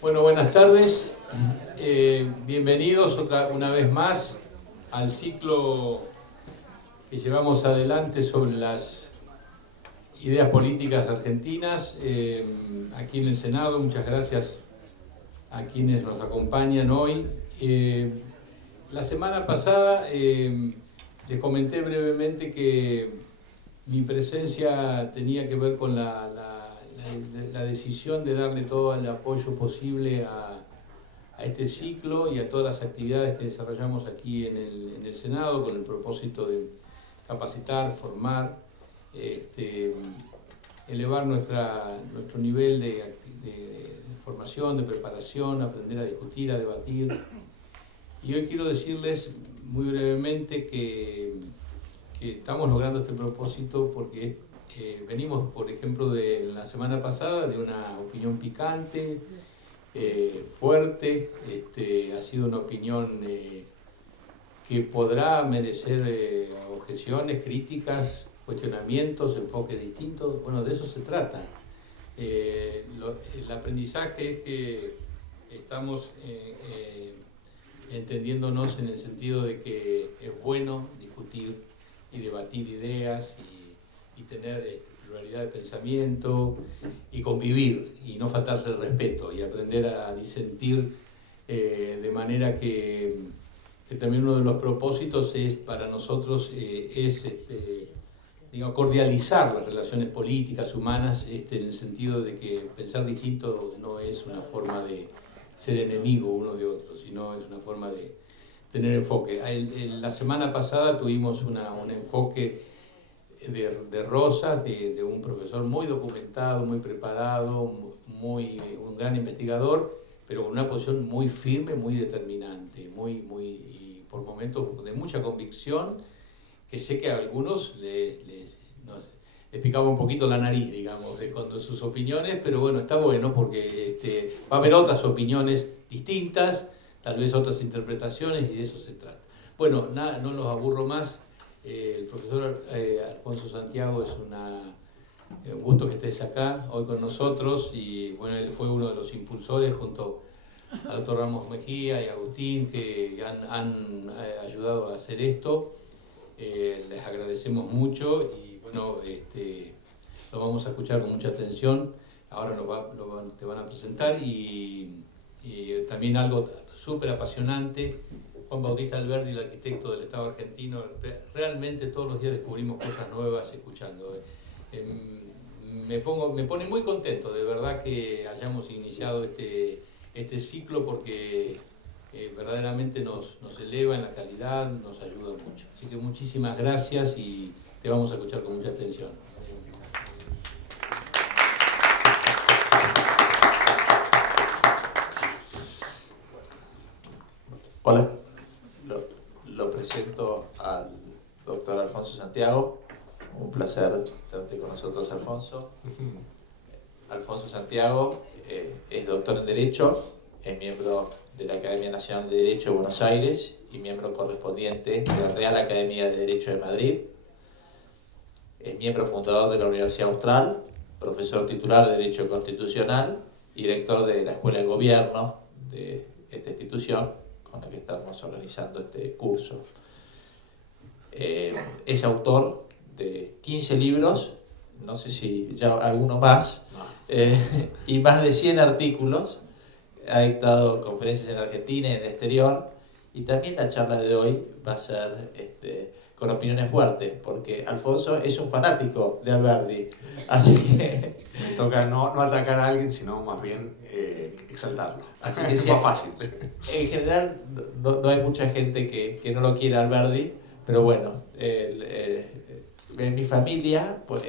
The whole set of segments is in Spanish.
Bueno, buenas tardes. Bienvenidos una vez más al ciclo que llevamos adelante sobre las ideas políticas argentinas aquí en el Senado. Muchas gracias a quienes nos acompañan hoy. La semana pasada les comenté brevemente que mi presencia tenía que ver con la decisión de darle todo el apoyo posible a este ciclo y a todas las actividades que desarrollamos aquí en el Senado con el propósito de capacitar, formar, elevar nuestro nivel de formación, de preparación, aprender a discutir, a debatir. Y hoy quiero decirles muy brevemente que estamos logrando este propósito porque venimos, por ejemplo, de la semana pasada de una opinión picante, fuerte. Ha sido una opinión que podrá merecer objeciones, críticas, cuestionamientos, enfoques distintos. Bueno, de eso se trata. El aprendizaje es que estamos entendiéndonos en el sentido de que es bueno discutir y debatir ideas y tener pluralidad de pensamiento y convivir y no faltarse el respeto y aprender a disentir de manera que también uno de los propósitos es para nosotros cordializar las relaciones políticas, humanas, en el sentido de que pensar distinto no es una forma de ser enemigo uno de otro, sino es una forma de tener enfoque. La semana pasada tuvimos un enfoque de Rosas, de un profesor muy documentado, muy preparado, un gran investigador, pero con una posición muy firme, muy determinante, y por momentos de mucha convicción, que sé que a algunos les picaba un poquito la nariz, digamos, con sus opiniones, pero bueno, está bueno porque va a haber otras opiniones distintas, tal vez otras interpretaciones, y de eso se trata. Bueno, nada, no los aburro más. El profesor Alfonso Santiago, es un gusto que estés acá hoy con nosotros, y bueno, él fue uno de los impulsores junto al doctor Ramos Mejía y Agustín, que han ayudado a hacer esto. Les agradecemos mucho y bueno, lo vamos a escuchar con mucha atención. Ahora te van a presentar y también algo súper apasionante. Juan Bautista Alberdi, el arquitecto del Estado argentino, realmente todos los días descubrimos cosas nuevas escuchando. Me pone muy contento, de verdad, que hayamos iniciado este ciclo, porque verdaderamente nos eleva en la calidad, nos ayuda mucho. Así que muchísimas gracias y te vamos a escuchar con mucha atención. Hola, lo presento al doctor Alfonso Santiago. Un placer tenerte con nosotros, Alfonso. Alfonso Santiago es doctor en Derecho, es miembro de la Academia Nacional de Derecho de Buenos Aires y miembro correspondiente de la Real Academia de Derecho de Madrid. Es miembro fundador de la Universidad Austral, profesor titular de Derecho Constitucional y director de la Escuela de Gobierno de esta institución con la que estamos organizando este curso. Es autor de 15 libros, no sé si ya alguno más, y más de 100 artículos. Ha dictado conferencias en Argentina y en el exterior, y también la charla de hoy va a ser con opiniones fuertes, porque Alfonso es un fanático de Alberdi, así que me toca no atacar a alguien, sino más bien exaltarlo. Así que es más fácil. En general no hay mucha gente que no lo quiere a Alberdi, pero bueno, en mi familia, pues,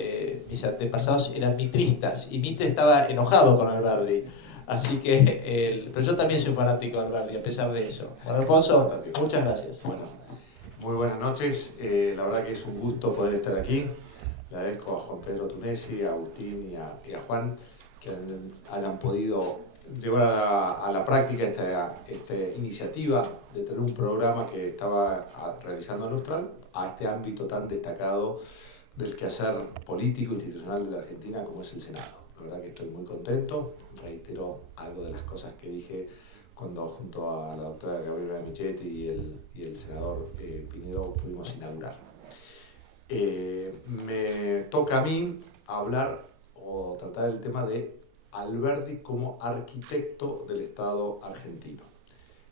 mis antepasados eran mitristas, y Mitre estaba enojado con Alberdi. Así que, pero yo también soy fanático de Alberdi, a pesar de eso. Bueno, Alfonso, muchas gracias. Bueno, muy buenas noches. La verdad que es un gusto poder estar aquí. Le agradezco a Juan Pedro Tunesi, a Agustín y a Juan que hayan podido llevar a la práctica esta iniciativa de tener un programa que estaba realizando en Austral a este ámbito tan destacado del quehacer político institucional de la Argentina como es el Senado. La verdad que estoy muy contento, reitero algo de las cosas que dije cuando junto a la doctora Gabriela Michetti y el senador Pinedo pudimos inaugurar. Me toca a mí hablar o tratar el tema de Alberdi como arquitecto del Estado argentino.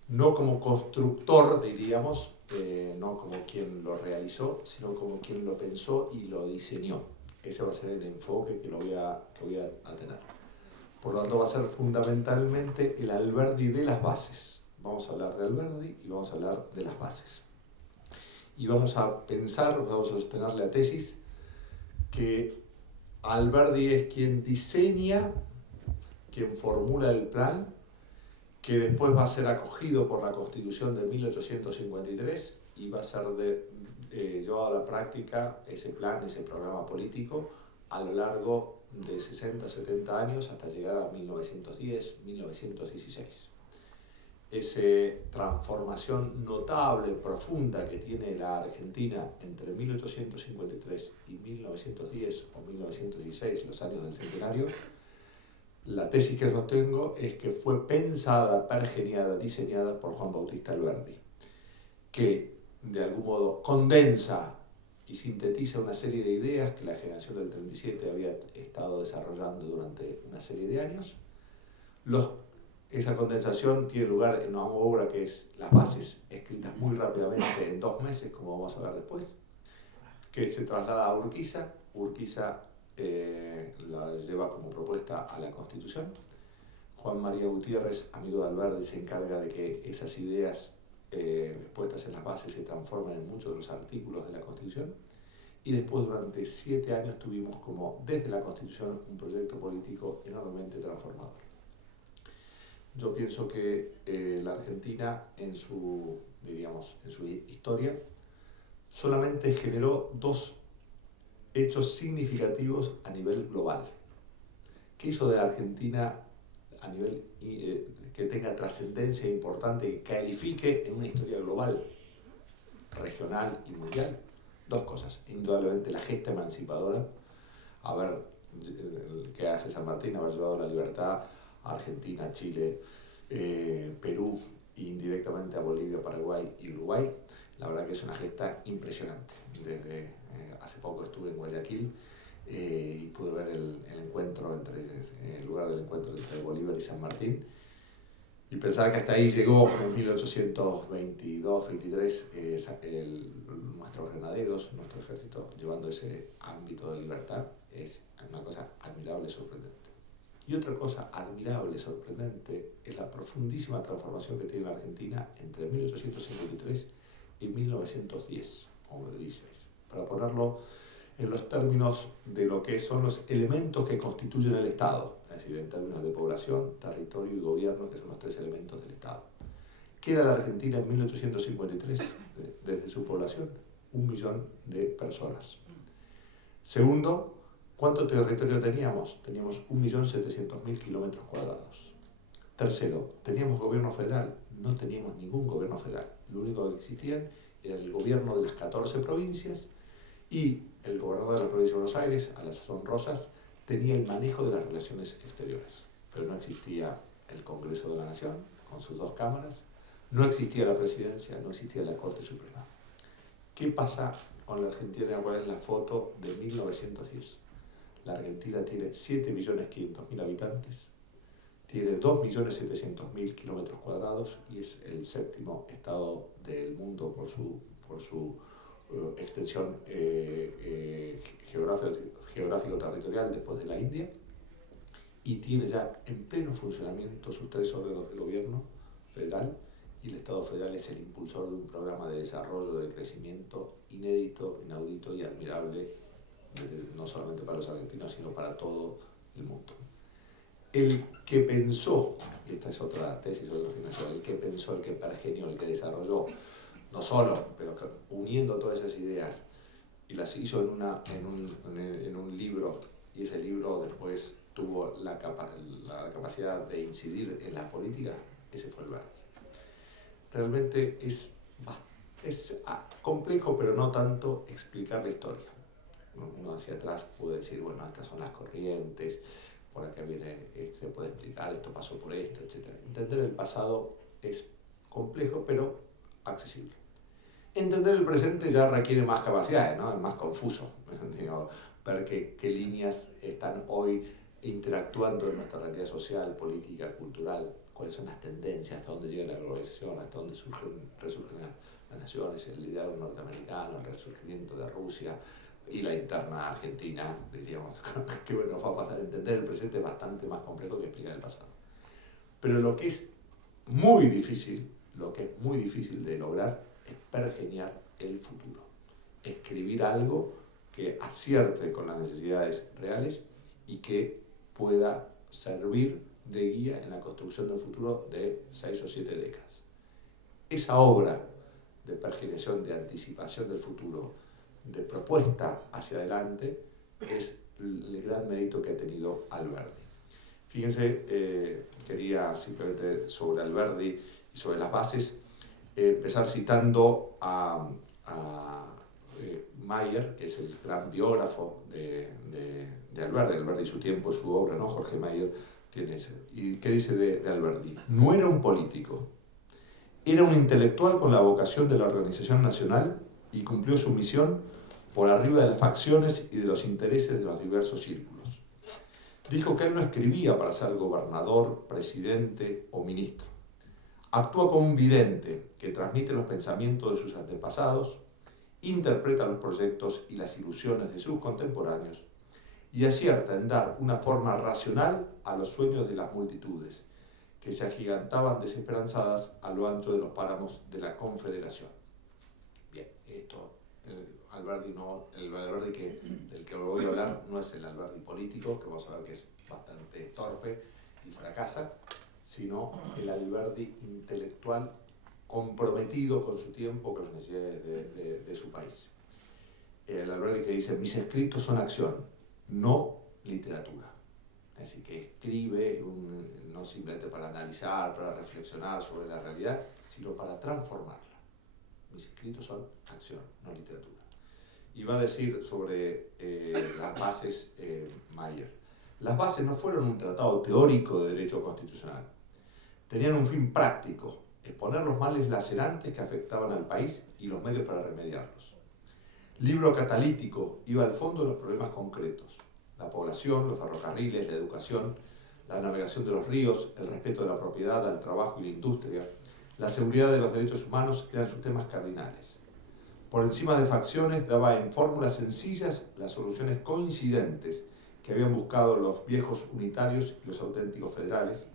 No como constructor, diríamos, no como quien lo realizó, sino como quien lo pensó y lo diseñó. Ese va a ser el enfoque que voy a tener. Por lo tanto, va a ser fundamentalmente el Alberdi de las bases. Vamos a hablar de Alberdi y vamos a hablar de las bases. Y vamos a pensar, vamos a sostener la tesis, que Alberdi es quien diseña, quien formula el plan, que después va a ser acogido por la Constitución de 1853 y va a ser llevado a la práctica ese plan, ese programa político a lo largo de 60, 70 años hasta llegar a 1910, 1916. Esa transformación notable, profunda que tiene la Argentina entre 1853 y 1910 o 1916, los años del centenario, la tesis que sostengo es que fue pensada, pergeniada, diseñada por Juan Bautista Alberdi, que de algún modo condensa y sintetiza una serie de ideas que la generación del 37 había estado desarrollando durante una serie de años. Esa condensación tiene lugar en una obra que es Las Bases, escritas muy rápidamente en 2 meses, como vamos a ver después, que se traslada a Urquiza. Urquiza la lleva como propuesta a la Constitución. Juan María Gutiérrez, amigo de Alberdi, se encarga de que esas ideas puestas en las bases se transformen en muchos de los artículos de la Constitución. Y después, durante 7 años, tuvimos como desde la Constitución un proyecto político enormemente transformador. Yo pienso que la Argentina en su historia solamente generó 2 hechos significativos a nivel global. ¿Qué hizo de la Argentina a nivel que tenga trascendencia importante y califique en una historia global, regional y mundial? 2 cosas. Indudablemente la gesta emancipadora, que hace San Martín, haber llevado la libertad a Argentina, Chile, Perú e indirectamente a Bolivia, Paraguay y Uruguay. La verdad que es una gesta impresionante. Desde hace poco estuve en Guayaquil y pude ver el lugar del encuentro entre Bolívar y San Martín. Y pensar que hasta ahí llegó en 1822-23 nuestros granaderos, nuestro ejército, llevando ese ámbito de libertad, es una cosa admirable y sorprendente. Y otra cosa admirable y sorprendente es la profundísima transformación que tiene la Argentina entre 1853 y 1910 o 1916. Para ponerlo en los términos de lo que son los elementos que constituyen el Estado, es decir, en términos de población, territorio y gobierno, que son los 3 elementos del Estado. ¿Qué era la Argentina en 1853? Desde su población, 1 millón de personas. Segundo, ¿cuánto territorio teníamos? Teníamos 1.700.000 kilómetros cuadrados. Tercero, ¿teníamos gobierno federal? No teníamos ningún gobierno federal. Lo único que existían era el gobierno de las 14 provincias y el gobernador de la provincia de Buenos Aires, a las sazón Rosas, tenía el manejo de las relaciones exteriores. Pero no existía el Congreso de la Nación, con sus 2 cámaras, no existía la presidencia, no existía la Corte Suprema. ¿Qué pasa con la Argentina? ¿Cuál es la foto de 1910? La Argentina tiene 7.500.000 habitantes, tiene 2.700.000 kilómetros cuadrados y es el 7º estado del mundo por su extensión geográfico-territorial después de la India, y tiene ya en pleno funcionamiento sus 3 órganos de gobierno federal, y el Estado federal es el impulsor de un programa de desarrollo, de crecimiento inédito, inaudito y admirable, no solamente para los argentinos, sino para todo el mundo. El que pensó, y esta es otra tesis, otra afirmación, el que pensó, el que pergenió, el que desarrolló, no solo, pero uniendo todas esas ideas, y las hizo en un libro, y ese libro después tuvo la capacidad de incidir en la política, ese fue Alberdi. Realmente es complejo, pero no tanto, explicar la historia. uno hacia atrás puede decir, bueno, estas son las corrientes, por acá viene, se puede explicar, esto pasó por esto, etc. Entender el pasado es complejo, pero accesible. Entender el presente ya requiere más capacidades, ¿no? Es más confuso. Digo, ver qué líneas están hoy interactuando en nuestra realidad social, política, cultural, cuáles son las tendencias, hasta dónde llega la globalización, hasta dónde resurgen las naciones, el liderazgo norteamericano, el resurgimiento de Rusia y la interna argentina, diríamos, que nos va a pasar. Entender el presente es bastante más complejo que explicar el pasado. Pero lo que es muy difícil de lograr es pergeñar el futuro. Escribir algo que acierte con las necesidades reales y que pueda servir de guía en la construcción de un futuro de 6 o 7 décadas. Esa obra de pergeñación, de anticipación del futuro, de propuesta hacia adelante, es el gran mérito que ha tenido Alberdi. Fíjense, quería simplemente sobre Alberdi y sobre las bases, empezar citando a Mayer, que es el gran biógrafo de Alberdi. Alberdi y su tiempo, su obra, ¿no? Jorge Mayer tiene ese. ¿Y qué dice de Alberdi? No era un político, era un intelectual con la vocación de la organización nacional y cumplió su misión por arriba de las facciones y de los intereses de los diversos círculos. Dijo que él no escribía para ser gobernador, presidente o ministro. Actúa como un vidente que transmite los pensamientos de sus antepasados, interpreta los proyectos y las ilusiones de sus contemporáneos y acierta en dar una forma racional a los sueños de las multitudes, que se agigantaban desesperanzadas a lo ancho de los páramos de la Confederación. Bien, esto, Alberdi no, el Alberdi del que voy a hablar no es el Alberdi político, que vamos a ver que es bastante torpe y fracasa, sino el Alberdi intelectual comprometido con su tiempo, con las necesidades de su país. El Alberdi que dice, mis escritos son acción, no literatura. Así que escribe no simplemente para analizar, para reflexionar sobre la realidad, sino para transformarla. Mis escritos son acción, no literatura. Y va a decir sobre las bases Mayer. Las bases no fueron un tratado teórico de derecho constitucional. Tenían un fin práctico, exponer los males lacerantes que afectaban al país y los medios para remediarlos. Libro catalítico, iba al fondo de los problemas concretos. La población, los ferrocarriles, la educación, la navegación de los ríos, el respeto de la propiedad, al trabajo y la industria, la seguridad de los derechos humanos eran sus temas cardinales. Por encima de facciones daba en fórmulas sencillas las soluciones coincidentes que habían buscado los viejos unitarios y los auténticos federales,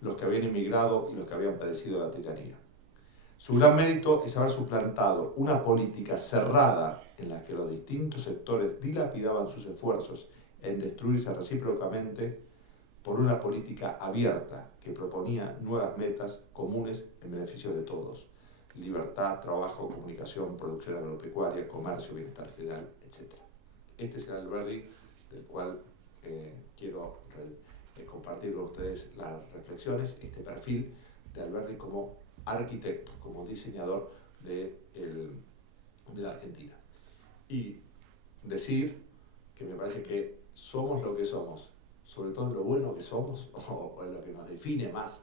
los que habían emigrado y los que habían padecido la tiranía. Su gran mérito es haber suplantado una política cerrada en la que los distintos sectores dilapidaban sus esfuerzos en destruirse recíprocamente por una política abierta que proponía nuevas metas comunes en beneficio de todos: libertad, trabajo, comunicación, producción agropecuaria, comercio, bienestar general, etc. Este es el Alberdi del cual quiero compartir con ustedes las reflexiones, este perfil de Alberdi como arquitecto, como diseñador de la Argentina. Y decir que me parece que somos lo que somos, sobre todo en lo bueno que somos, o en lo que nos define más,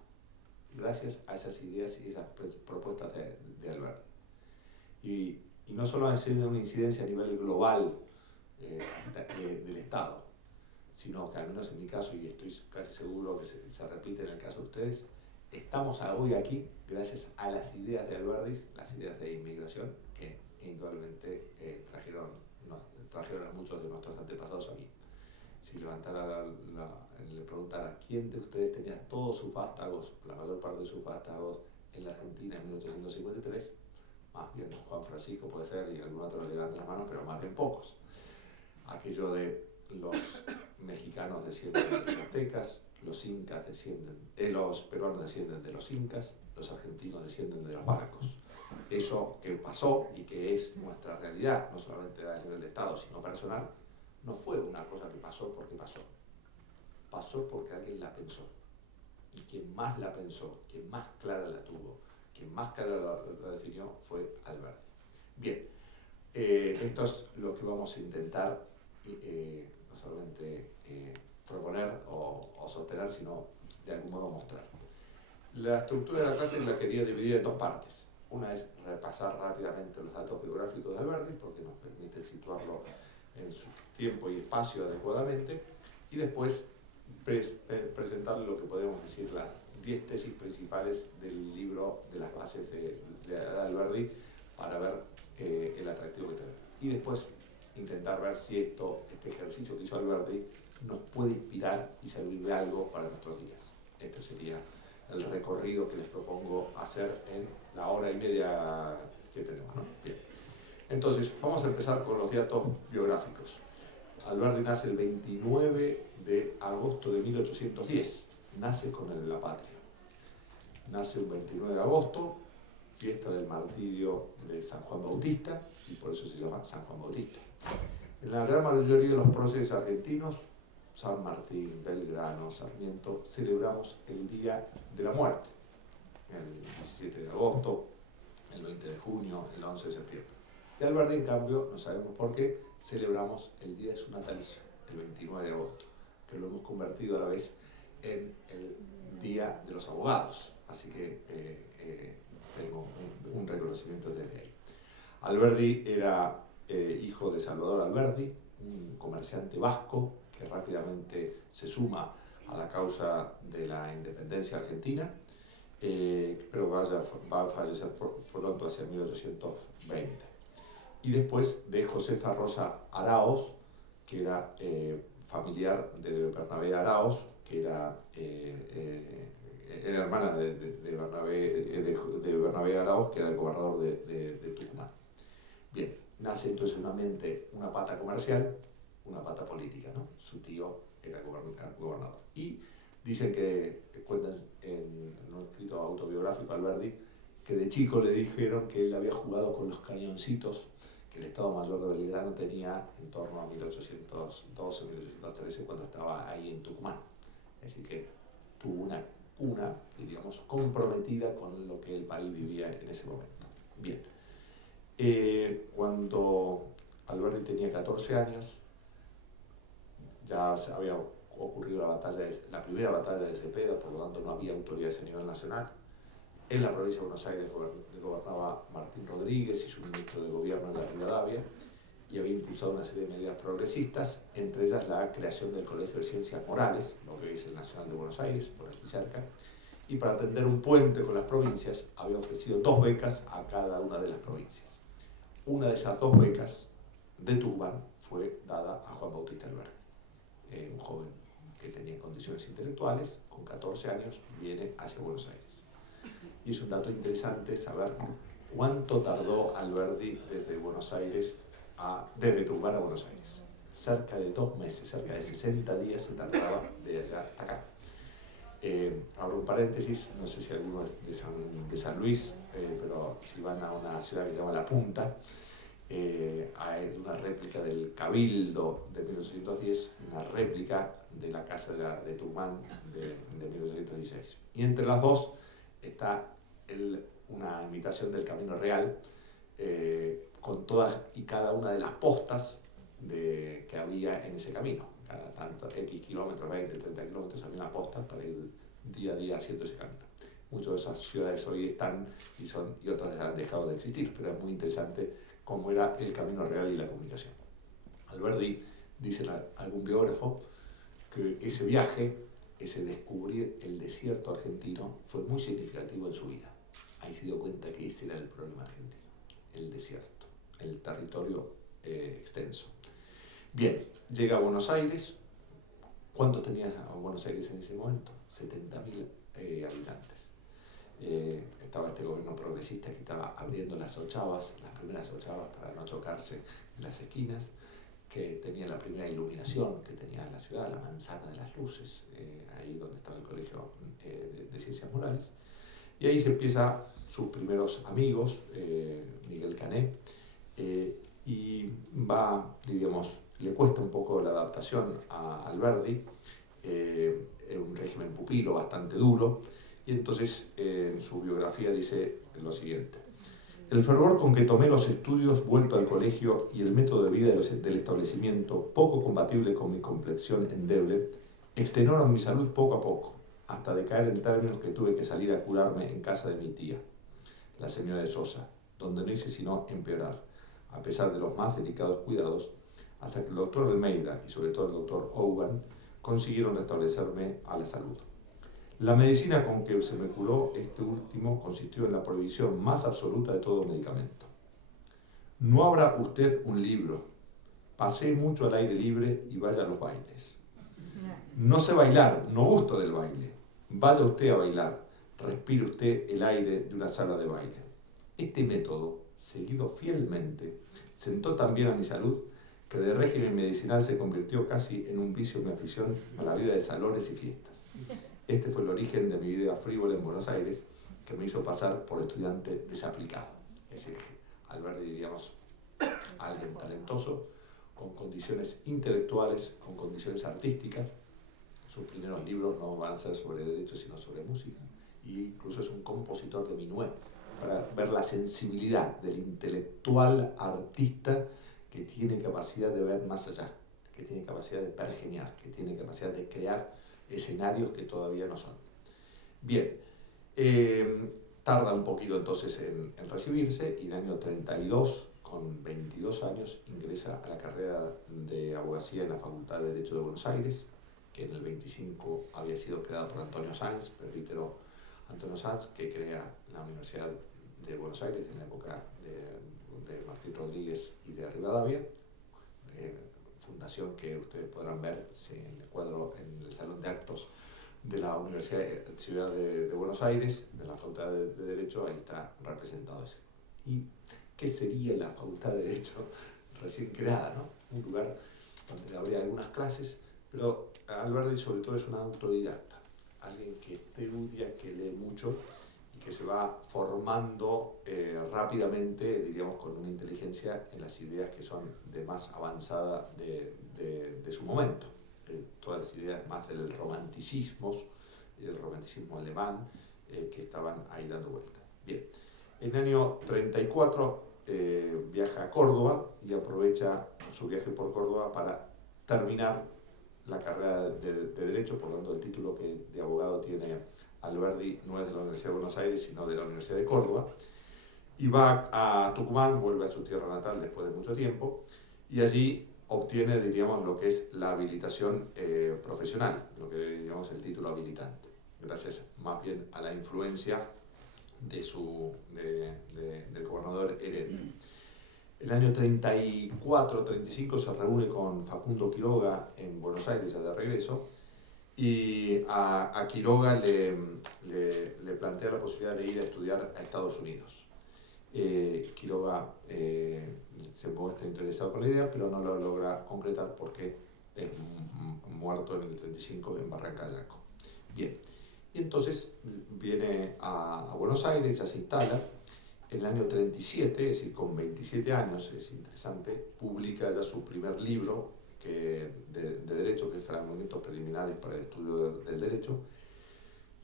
gracias a esas ideas y esas propuestas de Alberdi. Y no solo ha sido una incidencia a nivel global del Estado, sino que al menos en mi caso, y estoy casi seguro que se repite en el caso de ustedes, estamos hoy aquí gracias a las ideas de Alberdi, las ideas de inmigración, que indudablemente trajeron a muchos de nuestros antepasados aquí. Si le preguntara quién de ustedes tenía todos sus vástagos, la mayor parte de sus vástagos en la Argentina en 1853, más bien Juan Francisco puede ser, y algún otro le levanta la mano, pero más bien pocos. Aquello de los mexicanos descienden de los aztecas, los peruanos descienden de los incas, los argentinos descienden de los barcos. Eso que pasó y que es nuestra realidad, no solamente a nivel de Estado, sino personal, no fue una cosa que pasó porque pasó. Pasó porque alguien la pensó. Y quien más la pensó, quien más clara la tuvo, quien más clara la definió fue Alberdi. Bien, esto es lo que vamos a intentar no solamente proponer o sostener, sino de algún modo mostrar. La estructura de la clase la quería dividir en dos partes. Una es repasar rápidamente los datos biográficos de Alberdi, porque nos permite situarlo en su tiempo y espacio adecuadamente, y después presentarle lo que podemos decir las 10 tesis principales del libro de las bases de Alberdi para ver el atractivo que tiene. Y después intentar ver si este ejercicio que hizo Alberdi nos puede inspirar y servir de algo para nuestros días. Esto sería el recorrido que les propongo hacer en la hora y media que tenemos, ¿no? Bien. Entonces, vamos a empezar con los datos biográficos. Alberdi nace el 29 de agosto de 1810. Nace con la patria. Nace el 29 de agosto, fiesta del martirio de San Juan Bautista, y por eso se llama San Juan Bautista. En la gran mayoría de los próceres argentinos, San Martín, Belgrano, Sarmiento, celebramos el Día de la Muerte, el 17 de agosto, el 20 de junio, el 11 de septiembre. De Alberdi, en cambio, no sabemos por qué, celebramos el día de su natalicio, el 29 de agosto, que lo hemos convertido a la vez en el Día de los Abogados. Así que tengo un reconocimiento desde ahí. Alberdi era hijo de Salvador Alberdi, un comerciante vasco que rápidamente se suma a la causa de la independencia argentina, pero va a fallecer pronto, hacia 1820. Y después de Josefa Rosa Araoz, que era familiar de Bernabé Araoz, que era hermana de Bernabé Araoz, que era el gobernador de Tucumán. Bien, nace entonces una pata comercial, una pata política, ¿no? Su tío era gobernador. Y dicen que, cuentan en un escrito autobiográfico Alberdi, que de chico le dijeron que él había jugado con los cañoncitos que el Estado Mayor de Belgrano tenía en torno a 1812, 1813, cuando estaba ahí en Tucumán. Así que tuvo una cuna, diríamos, comprometida con lo que el país vivía en ese momento. Bien. Cuando Alberdi tenía 14 años, ya había ocurrido la primera batalla de Cepeda, por lo tanto no había autoridades a nivel nacional. En la provincia de Buenos Aires gobernaba Martín Rodríguez y su ministro de gobierno en la Rivadavia, y había impulsado una serie de medidas progresistas, entre ellas la creación del Colegio de Ciencias Morales, lo que es el Nacional de Buenos Aires, por aquí cerca, y para tender un puente con las provincias había ofrecido 2 becas a cada una de las provincias. Una de esas 2 becas de Tucumán fue dada a Juan Bautista Alberdi, un joven que tenía condiciones intelectuales, con 14 años, viene hacia Buenos Aires. Y es un dato interesante saber cuánto tardó Alberdi desde Tucumán a Buenos Aires. Cerca de 2 meses, cerca de 60 días se tardaba de allá hasta acá. Abro un paréntesis, no sé si alguno es de San Luis, pero si van a una ciudad que se llama La Punta, hay una réplica del Cabildo de 1810, una réplica de la Casa de Tucumán de 1816. Y entre las dos está una imitación del Camino Real, con todas y cada una de las postas que había en ese camino. Cada tanto, X kilómetros, 20, 30 kilómetros, había una posta para ir día a día haciendo ese camino. Muchas de esas ciudades hoy están y otras han dejado de existir, pero es muy interesante cómo era el Camino Real y la comunicación. Alberdi, dice algún biógrafo, que ese viaje, ese descubrir el desierto argentino, fue muy significativo en su vida. Ahí se dio cuenta que ese era el problema argentino, el desierto, el territorio extenso. Bien, llega a Buenos Aires. ¿Cuántos tenía Buenos Aires en ese momento? 70.000 habitantes. Estaba este gobierno progresista que estaba abriendo las primeras ochavas para no chocarse en las esquinas, que tenía la primera iluminación que tenía la ciudad, la manzana de las luces, ahí donde estaba el Colegio de Ciencias Morales. Y ahí se empieza sus primeros amigos, Miguel Cané, y le cuesta un poco la adaptación a Alberdi, era un régimen pupilo bastante duro, y entonces en su biografía dice lo siguiente: El fervor con que tomé los estudios vuelto al colegio y el método de vida del establecimiento, poco compatible con mi complexión endeble, extenuaron mi salud poco a poco, hasta decaer en términos que tuve que salir a curarme en casa de mi tía, la señora de Sosa, donde no hice sino empeorar, a pesar de los más delicados cuidados, hasta que el doctor Almeida y sobre todo el doctor Owen consiguieron restablecerme a la salud. La medicina con que se me curó este último consistió en la prohibición más absoluta de todo medicamento. No abra usted un libro, pasee mucho al aire libre y vaya a los bailes. No sé bailar, no gusto del baile. Vaya usted a bailar, respire usted el aire de una sala de baile. Este método, seguido fielmente, sentó tan bien a mi salud que de régimen medicinal se convirtió casi en un vicio mi afición a la vida de salones y fiestas. Este fue el origen de mi vida frívola en Buenos Aires, que me hizo pasar por estudiante desaplicado. Es decir, Alberdi, diríamos, alguien talentoso, con condiciones intelectuales, con condiciones artísticas. Sus primeros libros no van a ser sobre derecho, sino sobre música. E incluso es un compositor de minué, para ver la sensibilidad del intelectual artista que tiene capacidad de ver más allá, que tiene capacidad de pergeniar, que tiene capacidad de crear escenarios que todavía no son. Bien, tarda un poquito entonces en recibirse y en el año 32, con 22 años, ingresa a la carrera de abogacía en la Facultad de Derecho de Buenos Aires, que en el 25 había sido creada por Antonio Sanz, presbítero Antonio Sanz, que crea la Universidad de Buenos Aires en la época de Martín Rodríguez y de Rivadavia, fundación que ustedes podrán ver en el cuadro en el Salón de Actos de la Universidad Ciudad de Buenos Aires, de la Facultad de Derecho, ahí está representado ese. ¿Y qué sería la Facultad de Derecho recién creada, ¿no? Un lugar donde habría algunas clases, pero Alberdi sobre todo es un autodidacta, alguien que estudia, que lee mucho y que se va formando rápidamente, diríamos, con una inteligencia en las ideas que son de más avanzada de su momento. Todas las ideas más del romanticismo y del romanticismo alemán que estaban ahí dando vuelta. Bien, en el año 34 viaja a Córdoba y aprovecha su viaje por Córdoba para terminar la carrera de Derecho, por lo tanto el título que de abogado tiene Alberdi no es de la Universidad de Buenos Aires, sino de la Universidad de Córdoba, y va a Tucumán, vuelve a su tierra natal después de mucho tiempo, y allí obtiene, diríamos, lo que es la habilitación profesional, lo que diríamos el título habilitante, gracias más bien a la influencia del gobernador Heredia. El año 34-35 se reúne con Facundo Quiroga en Buenos Aires, ya de regreso, y a Quiroga le plantea la posibilidad de ir a estudiar a Estados Unidos. Quiroga se muestra interesado con la idea, pero no lo logra concretar porque es muerto en el 35 en Barranca Yaco. Bien, y entonces viene a Buenos Aires, ya se instala. En el año 37, es decir, con 27 años, es interesante, publica ya su primer libro de Derecho, que es Fragmentos Preliminares para el Estudio del Derecho,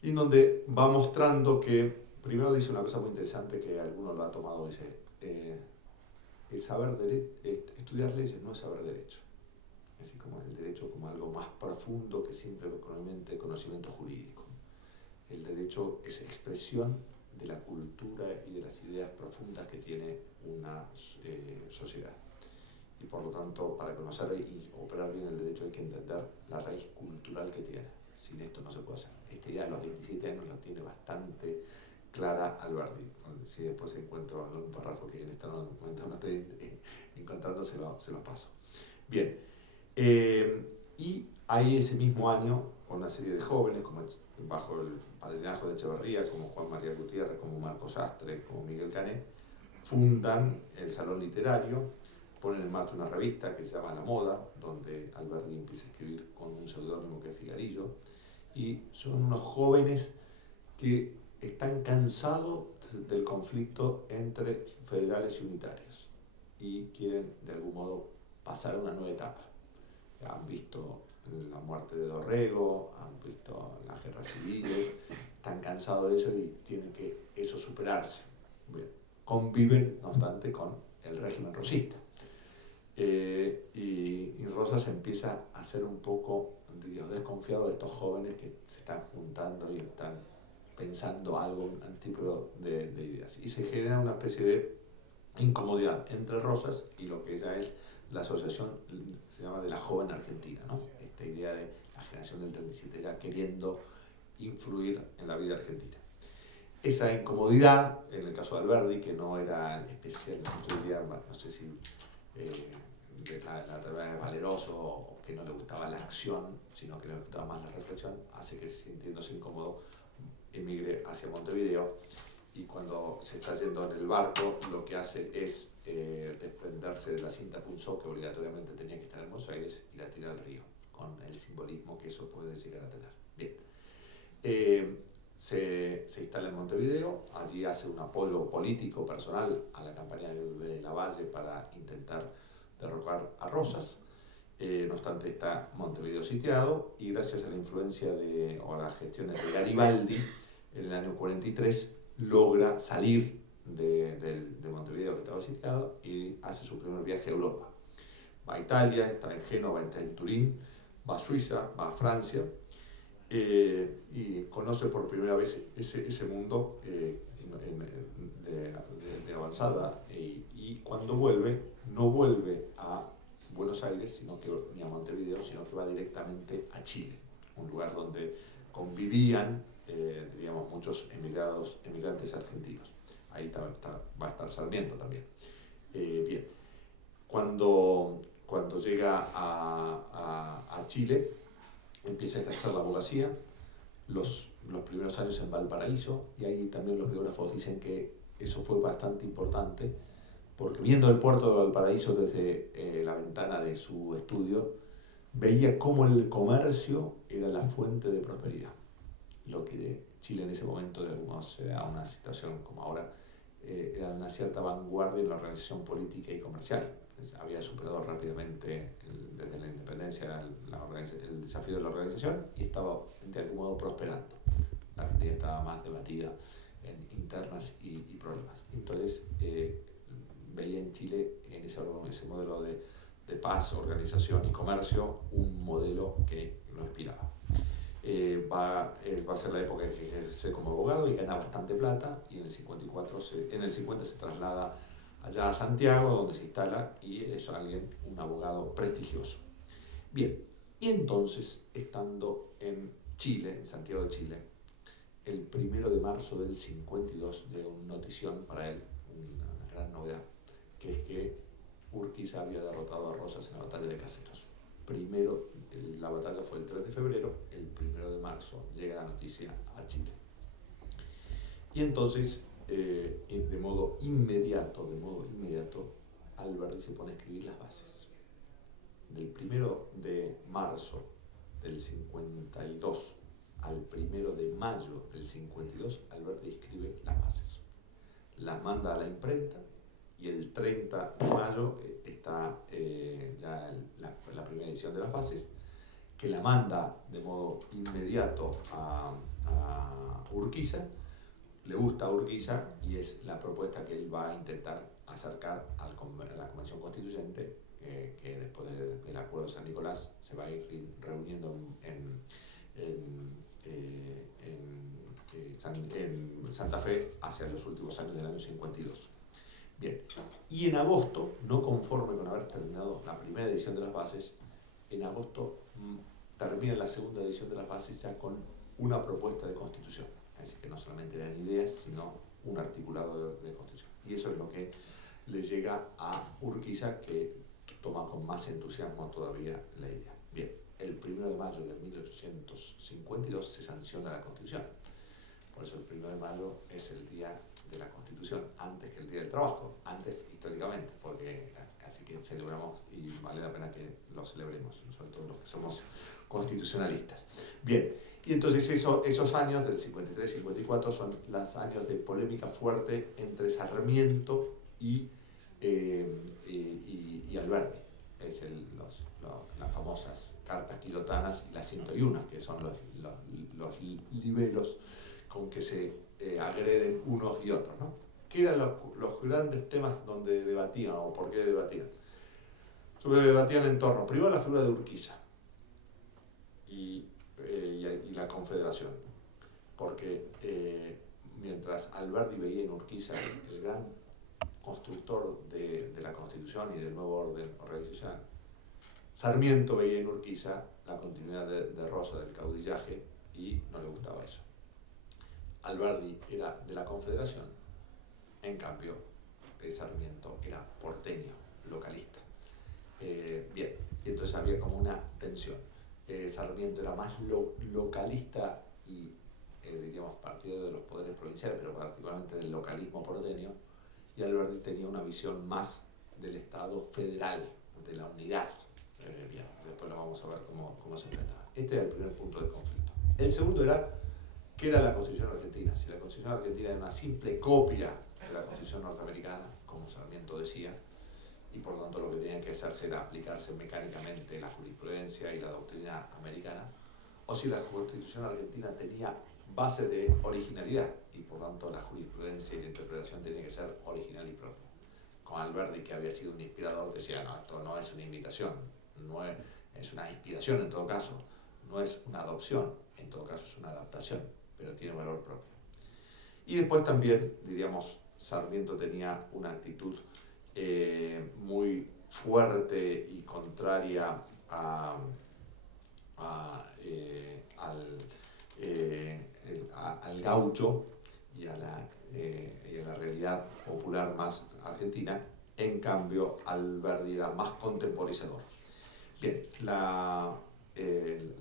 y en donde va mostrando que, primero dice una cosa muy interesante que algunos lo ha tomado, dice, estudiar leyes no es saber derecho, es decir, como el derecho como algo más profundo que simplemente conocimiento jurídico. El derecho es expresión de la cultura y de las ideas profundas que tiene una sociedad. Y por lo tanto, para conocer y operar bien el derecho hay que entender la raíz cultural que tiene. Sin esto no se puede hacer. Esta idea a los 27 años la tiene bastante clara Alberdi. Si después encuentro algún párrafo que en esta no estoy encontrando, se lo paso. Bien. Y ahí ese mismo año, con una serie de jóvenes, como bajo el padrinazgo de Echeverría, como Juan María Gutiérrez, como Marcos Astre, como Miguel Cané, fundan el Salón Literario, ponen en marcha una revista que se llama La Moda, donde Alberdi empieza a escribir con un seudónimo que es Figarillo, y son unos jóvenes que están cansados del conflicto entre federales y unitarios y quieren de algún modo pasar a una nueva etapa. Han visto la muerte de Dorrego, han visto las guerras civiles, están cansados de eso y tienen que eso superarse. Bien. conviven, no obstante, con el régimen rosista. Y Rosas empieza a ser un poco, Dios, desconfiado de estos jóvenes que se están juntando y están pensando algo, un tipo de ideas. Y se genera una especie de incomodidad entre Rosas y lo que ella es la asociación, se llama de la joven argentina, ¿no? Esta idea de la generación del 37 ya queriendo influir en la vida argentina. Esa incomodidad, en el caso de Alberdi, que no era especial, yo diría, no sé si la teoría es valeroso o que no le gustaba la acción, sino que le gustaba más la reflexión, hace que, sintiéndose incómodo, emigre hacia Montevideo, y cuando se está yendo en el barco lo que hace es desprenderse de la cinta punzó que obligatoriamente tenía que estar en Buenos Aires y la tira al río, con el simbolismo que eso puede llegar a tener. Bien, se instala en Montevideo, allí hace un apoyo político personal a la campaña de Lavalle para intentar derrocar a Rosas. No obstante, está Montevideo sitiado, y gracias a la influencia o a las gestiones de Garibaldi, en el año 43 logra salir de Montevideo, que estaba sitiado, y hace su primer viaje a Europa. Va a Italia, está en Génova, está en Turín, va a Suiza, va a Francia, y conoce por primera vez ese mundo de avanzada, y cuando vuelve, no vuelve a Buenos Aires, ni a Montevideo, sino que va directamente a Chile, un lugar donde convivían diríamos, muchos emigrantes argentinos. Ahí va a estar Sarmiento también. Bien, cuando llega a Chile, empieza a ejercer la abogacía, los primeros años en Valparaíso, y ahí también los biógrafos dicen que eso fue bastante importante, porque viendo el puerto de Valparaíso desde la ventana de su estudio, veía cómo el comercio era la fuente de prosperidad. Lo que Chile en ese momento, de algún modo, se da una situación como ahora, era una cierta vanguardia en la organización política y comercial. Había superado rápidamente desde la independencia el desafío de la organización y estaba de algún modo prosperando. La Argentina estaba más debatida en internas y problemas. Entonces veía en Chile, en ese modelo de paz, organización y comercio, un modelo que lo inspiraba. Va a ser la época en que ejerce como abogado y gana bastante plata, y en el 50 se traslada allá a Santiago, donde se instala, y es un abogado prestigioso. Bien, y entonces, estando en Chile, en Santiago de Chile, el 1 de marzo del 52 llega una notición para él, una gran novedad, que es que Urquiza había derrotado a Rosas en la batalla de Caseros. La batalla fue el 3 de febrero, el 1 de marzo llega la noticia a Chile. Y entonces, de modo inmediato, Alberdi se pone a escribir las bases. Del 1 de marzo del 52 al 1 de mayo del 52, Alberdi escribe las bases. Las manda a la imprenta, y el 30 de mayo está ya la primera edición de las bases, que la manda de modo inmediato a Urquiza. Le gusta a Urquiza, y es la propuesta que él va a intentar acercar a la Convención Constituyente, que después del Acuerdo de San Nicolás se va a ir reuniendo en Santa Fe hacia los últimos años del año 52. Bien, y en agosto, no conforme con haber terminado la primera edición de las bases, en agosto termina la segunda edición de las bases ya con una propuesta de constitución. Es decir, que no solamente eran ideas, sino un articulado de constitución. Y eso es lo que le llega a Urquiza, que toma con más entusiasmo todavía la idea. Bien, el 1 de mayo de 1852 se sanciona la Constitución. Por eso el 1 de mayo es el día de la Constitución, antes que el Día del Trabajo, antes históricamente, porque así que celebramos, y vale la pena que lo celebremos, sobre todo los que somos constitucionalistas. Bien, y entonces esos años del 53-54 son los años de polémica fuerte entre Sarmiento y Alberdi. Es las famosas cartas quilotanas y las 101, que son los libelos con que se agreden unos y otros, ¿no? ¿qué eran los grandes temas donde debatían o por qué debatían? Sobre debatían en torno, primero, la figura de Urquiza y la Confederación, porque mientras Alberdi veía en Urquiza el gran constructor de la Constitución y del nuevo orden organizacional, Sarmiento veía en Urquiza la continuidad de Rosa del caudillaje y no le gustaba eso. Alberdi era de la Confederación, en cambio Sarmiento era porteño, localista. Bien, y entonces había como una tensión. Sarmiento era más localista y diríamos partidario de los poderes provinciales, pero particularmente del localismo porteño, y Alberdi tenía una visión más del Estado federal, de la unidad. Bien, después lo vamos a ver cómo se enfrentaba. Este era el primer punto de conflicto. El segundo era, ¿qué era la Constitución Argentina? Si la Constitución Argentina era una simple copia de la Constitución norteamericana, como Sarmiento decía, y por lo tanto lo que tenía que hacerse era aplicarse mecánicamente la jurisprudencia y la doctrina americana, o si la Constitución Argentina tenía base de originalidad, y por lo tanto la jurisprudencia y la interpretación tenía que ser original y propia. Con Alberdi, que había sido un inspirador, decía, no, esto no es una imitación, no es una inspiración en todo caso, no es una adopción, en todo caso es una adaptación, pero tiene valor propio. Y después también, diríamos, Sarmiento tenía una actitud muy fuerte y contraria al gaucho y a la realidad popular más argentina. En cambio, Alberdi era más contemporizador. Bien, la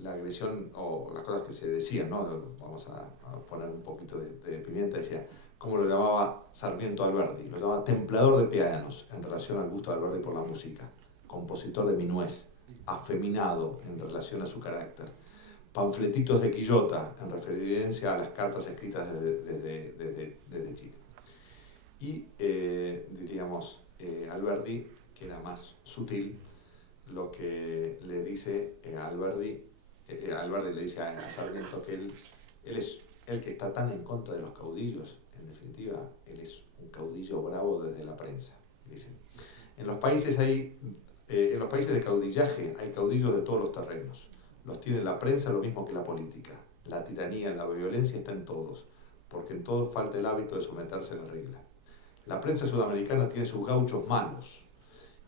agresión o las cosas que se decían, ¿no? Vamos a poner un poquito de pimienta, decía, como lo llamaba Sarmiento Alberdi, lo llamaba templador de pianos en relación al gusto de Alberdi por la música, compositor de minués, afeminado en relación a su carácter, panfletitos de Quillota en referencia a las cartas escritas desde Chile. Y diríamos, Alberdi, que era más sutil, lo que le dice Alberdi le dice a Sarmiento que él es el que está tan en contra de los caudillos, en definitiva, él es un caudillo bravo desde la prensa, dicen. En los países de caudillaje hay caudillos de todos los terrenos. Los tiene la prensa lo mismo que la política. La tiranía, la violencia está en todos, porque en todos falta el hábito de someterse a la regla. La prensa sudamericana tiene sus gauchos malos,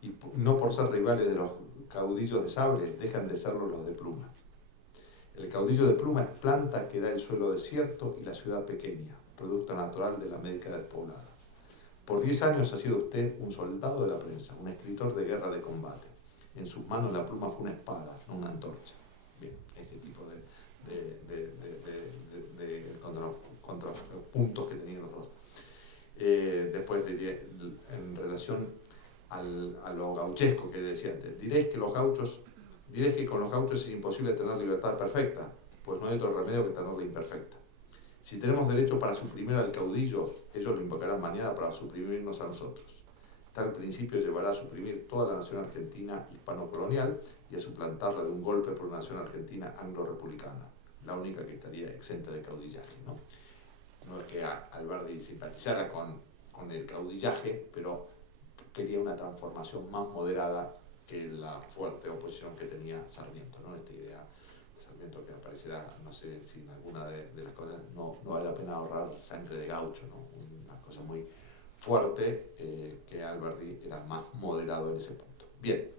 y no por ser rivales de los caudillos de sable, dejan de serlo los de pluma. El caudillo de pluma es planta que da el suelo desierto y la ciudad pequeña, producto natural de la América despoblada. Por 10 años ha sido usted un soldado de la prensa, un escritor de guerra de combate. En sus manos la pluma fue una espada, no una antorcha. Bien, este tipo de contrapuntos que tenían los dos. Después diría, en relación a lo gauchesco que decía antes, diréis que con los gauchos es imposible tener libertad perfecta, pues no hay otro remedio que tenerla imperfecta. Si tenemos derecho para suprimir al caudillo, ellos lo invocarán mañana para suprimirnos a nosotros. Tal principio llevará a suprimir toda la nación argentina hispano-colonial y a suplantarla de un golpe por una nación argentina anglo-republicana, la única que estaría exenta de caudillaje, ¿no? No es que Alberdi simpatizara con el caudillaje, pero quería una transformación más moderada que la fuerte oposición que tenía Sarmiento, ¿no? Esta idea de Sarmiento que aparecerá, no sé si en alguna de las cosas, no vale la pena ahorrar sangre de gaucho, ¿no? Una cosa muy fuerte, que Alberdi era más moderado en ese punto. Bien,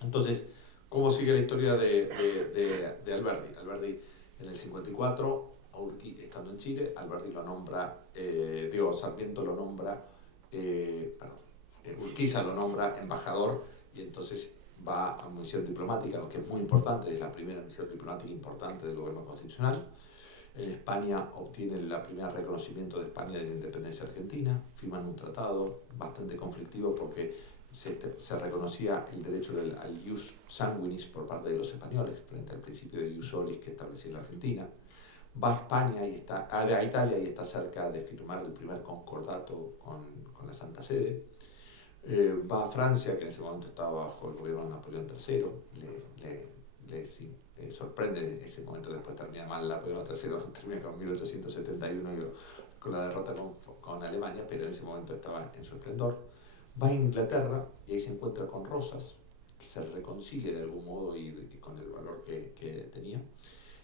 entonces, ¿cómo sigue la historia de Alberdi? Alberdi en el 54, estando en Chile, Alberdi lo nombra, Sarmiento lo nombra, Urquiza lo nombra embajador, y entonces va a una misión diplomática, que es muy importante, es la primera misión diplomática importante del gobierno constitucional. En España obtiene el primer reconocimiento de España de la independencia argentina, firman un tratado bastante conflictivo porque se reconocía el derecho al ius sanguinis por parte de los españoles frente al principio de ius solis que establecía la Argentina. Va a España a Italia y está cerca de firmar el primer concordato con la Santa Sede. Va a Francia, que en ese momento estaba bajo el gobierno de Napoleón III, le sorprende ese momento, después termina mal Napoleón III, termina con 1871 y con la derrota con Alemania, pero en ese momento estaba en su esplendor. Va a Inglaterra y ahí se encuentra con Rosas, se reconcilia de algún modo y con el valor que tenía.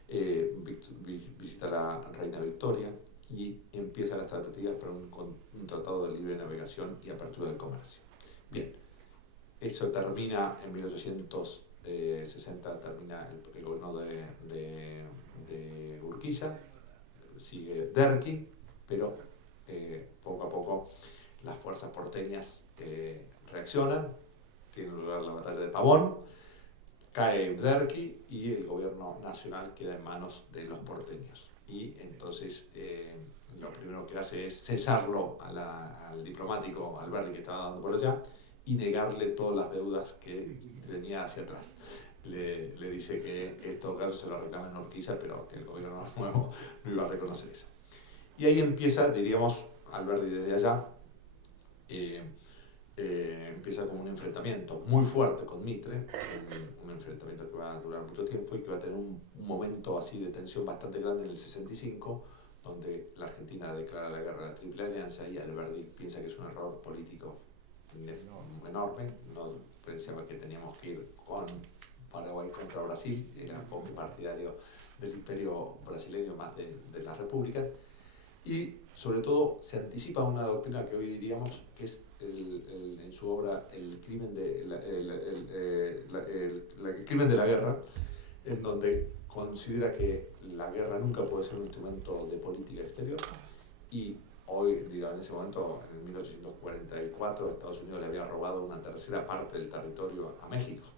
Visita a la reina Victoria y empieza las tratativas para un tratado de libre navegación y apertura del comercio. Bien, eso termina en 1860, termina el gobierno de Urquiza, sigue Derqui, pero poco a poco las fuerzas porteñas reaccionan, tiene lugar la batalla de Pavón, cae Derqui y el gobierno nacional queda en manos de los porteños. Y entonces lo primero que hace es cesarlo al diplomático Alberdi que estaba dando por allá y negarle todas las deudas que tenía hacia atrás. Le dice que en todo caso se lo reclama en Urquiza, pero que el gobierno nuevo no iba a reconocer eso. Y ahí empieza, diríamos, Alberdi desde allá, empieza como un enfrentamiento muy fuerte con Mitre, un enfrentamiento que va a durar mucho tiempo y que va a tener un momento así de tensión bastante grande en el 65, donde la Argentina declara la guerra a la Triple Alianza y Alberdi piensa que es un error político enorme, no pensaba que teníamos que ir con Paraguay contra Brasil, era un poco partidario del imperio brasileño más de las repúblicas, y sobre todo se anticipa a una doctrina que hoy diríamos que es en su obra el crimen de la guerra, en donde considera que la guerra nunca puede ser un instrumento de política exterior y hoy, en ese momento, en 1844, Estados Unidos le había robado una tercera parte del territorio a México.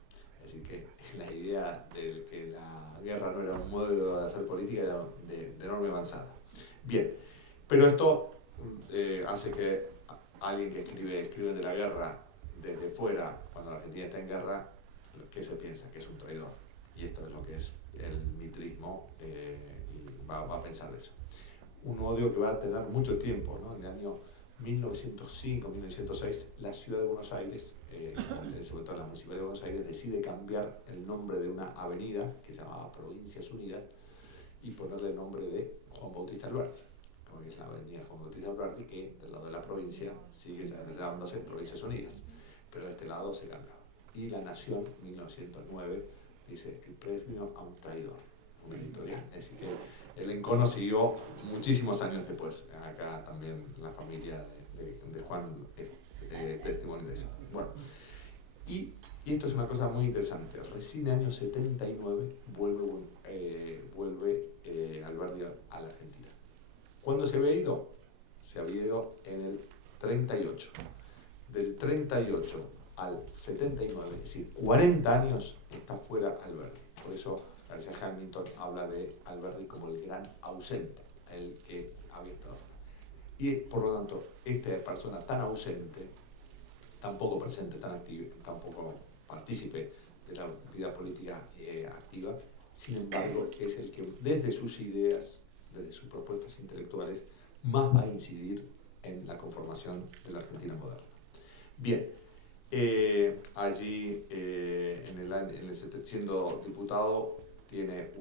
Es decir, que la idea de que la guerra no era un modo de hacer política era de enorme avanzada. Bien, pero esto hace que alguien que escribe el crimen de la guerra desde fuera, cuando la Argentina está en guerra, ¿qué se piensa? Que es un traidor. Y esto es lo que es el mitrismo, y va a pensar de eso. Un odio que va a tener mucho tiempo, ¿no? En el año 1905-1906, la ciudad de Buenos Aires, en ese momento la Municipalidad de Buenos Aires, decide cambiar el nombre de una avenida que se llamaba Provincias Unidas y ponerle el nombre de Juan Bautista Alberdi, que es la avenida Juan Bautista Alberdi, que del lado de la provincia sigue llamándose Provincias Unidas, pero de este lado se cambiaba. Y La Nación, 1909, dice el premio a un traidor, una editorial. Es decir, que el encono siguió muchísimos años después. Acá también la familia de Juan es testimonio de eso. Bueno, y esto es una cosa muy interesante. Recién en el año 79 vuelve Alberdi a la Argentina. ¿Cuándo se había ido? Se había ido en el 38. Del 38 al 79, es decir, 40 años está fuera Alberdi. Por eso García Hamilton habla de Alberdi como el gran ausente, el que había estado fuera. Y por lo tanto, esta persona tan ausente, tan poco presente, tan activa, tan poco partícipe de la vida política activa, sin embargo, es el que desde sus ideas, desde sus propuestas intelectuales, más va a incidir en la conformación de la Argentina moderna. Bien, allí siendo diputado tiene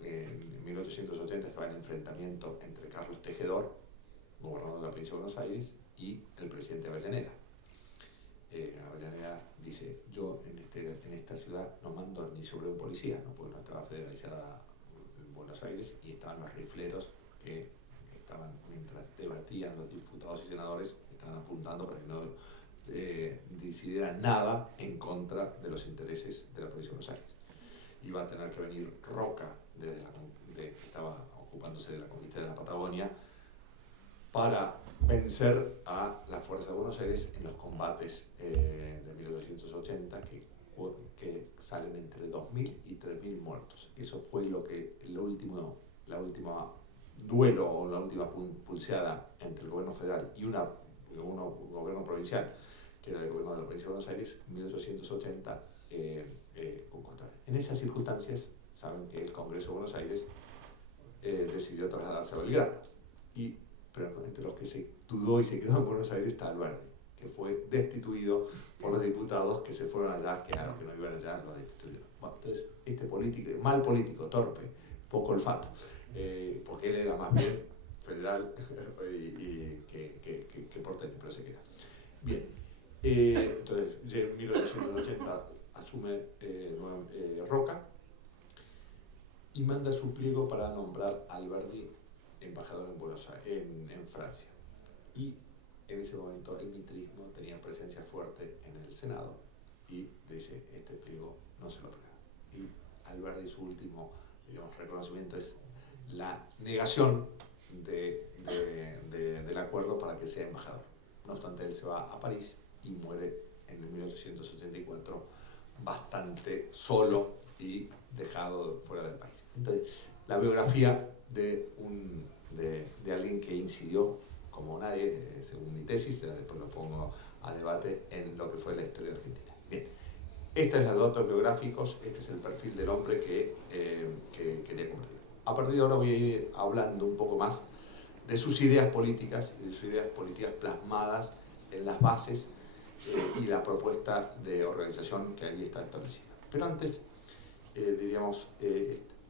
en 1880 estaba el enfrentamiento entre Carlos Tejedor, gobernador de la provincia de Buenos Aires, y el presidente Avellaneda. Avellaneda dice, yo en esta ciudad no mando ni sobre un policía, ¿no? Porque no estaba federalizada en Buenos Aires y estaban los rifleros que estaban, mientras debatían los diputados y senadores, estaban apuntando para que no decidieran nada en contra de los intereses de la provincia de Buenos Aires. Iba a tener que venir Roca, que estaba ocupándose de la conquista de la Patagonia, para vencer a la Fuerza de Buenos Aires en los combates de 1880, que salen entre 2.000 y 3.000 muertos. Eso fue la última duelo o la última pulseada entre el gobierno federal y un gobierno provincial, que era el gobierno de la provincia de Buenos Aires, en 1880, con Costa Rica. En esas circunstancias, saben que el Congreso de Buenos Aires decidió trasladarse a Belgrano. Pero entre los que se dudó y se quedó en Buenos Aires está Alberdi, que fue destituido por los diputados que se fueron allá, que a los que no iban allá los destituyeron. Bueno, entonces, este mal político, torpe, poco olfato, porque él era más bien federal y que porteño, pero se queda. Bien, entonces en 1880 asume Roca y manda su pliego para nombrar a Alberdi embajador en Buenos Aires, en Francia. Y en ese momento el mitrismo tenía presencia fuerte en el Senado y dice, este pliego no se lo aprueba. Y Alberdi, su último, digamos, reconocimiento es la negación del acuerdo para que sea embajador. No obstante, él se va a París y muere en el 1884 bastante solo y dejado fuera del país. Entonces, la biografía de alguien que incidió como nadie, según mi tesis, después lo pongo a debate en lo que fue la historia de Argentina. Bien, estos son los datos biográficos, este es el perfil del hombre que quería cumplir. A partir de ahora voy a ir hablando un poco más de sus ideas políticas y de sus ideas políticas plasmadas en las bases y la propuesta de organización que allí está establecida. Pero antes, diríamos,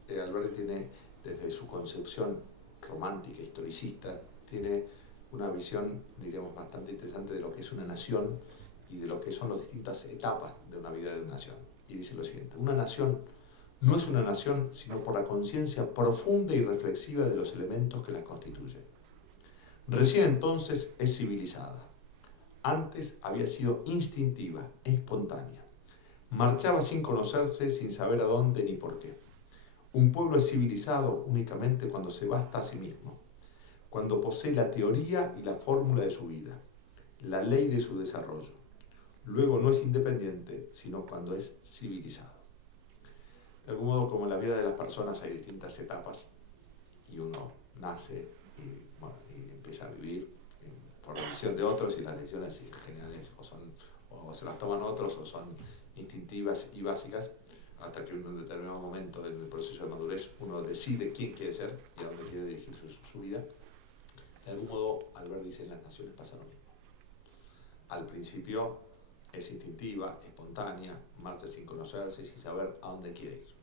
Alberdi tiene, desde su concepción romántica, historicista, tiene una visión, diríamos, bastante interesante de lo que es una nación y de lo que son las distintas etapas de una vida de una nación. Y dice lo siguiente: una nación no es una nación sino por la conciencia profunda y reflexiva de los elementos que la constituyen. Recién entonces es civilizada. Antes había sido instintiva, espontánea. Marchaba sin conocerse, sin saber a dónde ni por qué. Un pueblo es civilizado únicamente cuando se basta a sí mismo, cuando posee la teoría y la fórmula de su vida, la ley de su desarrollo. Luego no es independiente, sino cuando es civilizado. De algún modo, como en la vida de las personas hay distintas etapas, y uno nace y empieza a vivir por la decisión de otros, y las decisiones generales o se las toman otros o son instintivas y básicas, hasta que en un determinado momento en el proceso de madurez uno decide quién quiere ser y a dónde quiere dirigir su vida. De algún modo, Alberdi dice, en las naciones pasa lo mismo. Al principio es instintiva, espontánea, marcha sin conocerse, sin saber a dónde quiere ir.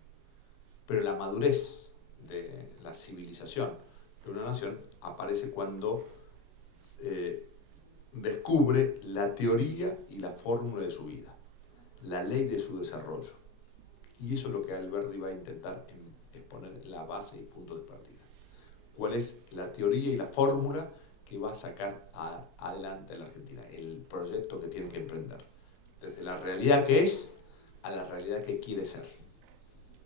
Pero la madurez de la civilización de una nación aparece cuando descubre la teoría y la fórmula de su vida, la ley de su desarrollo. Y eso es lo que Alberdi va a intentar exponer en la base y punto de partida. ¿Cuál es la teoría y la fórmula que va a sacar adelante a la Argentina? El proyecto que tiene que emprender. Desde la realidad que es a la realidad que quiere ser.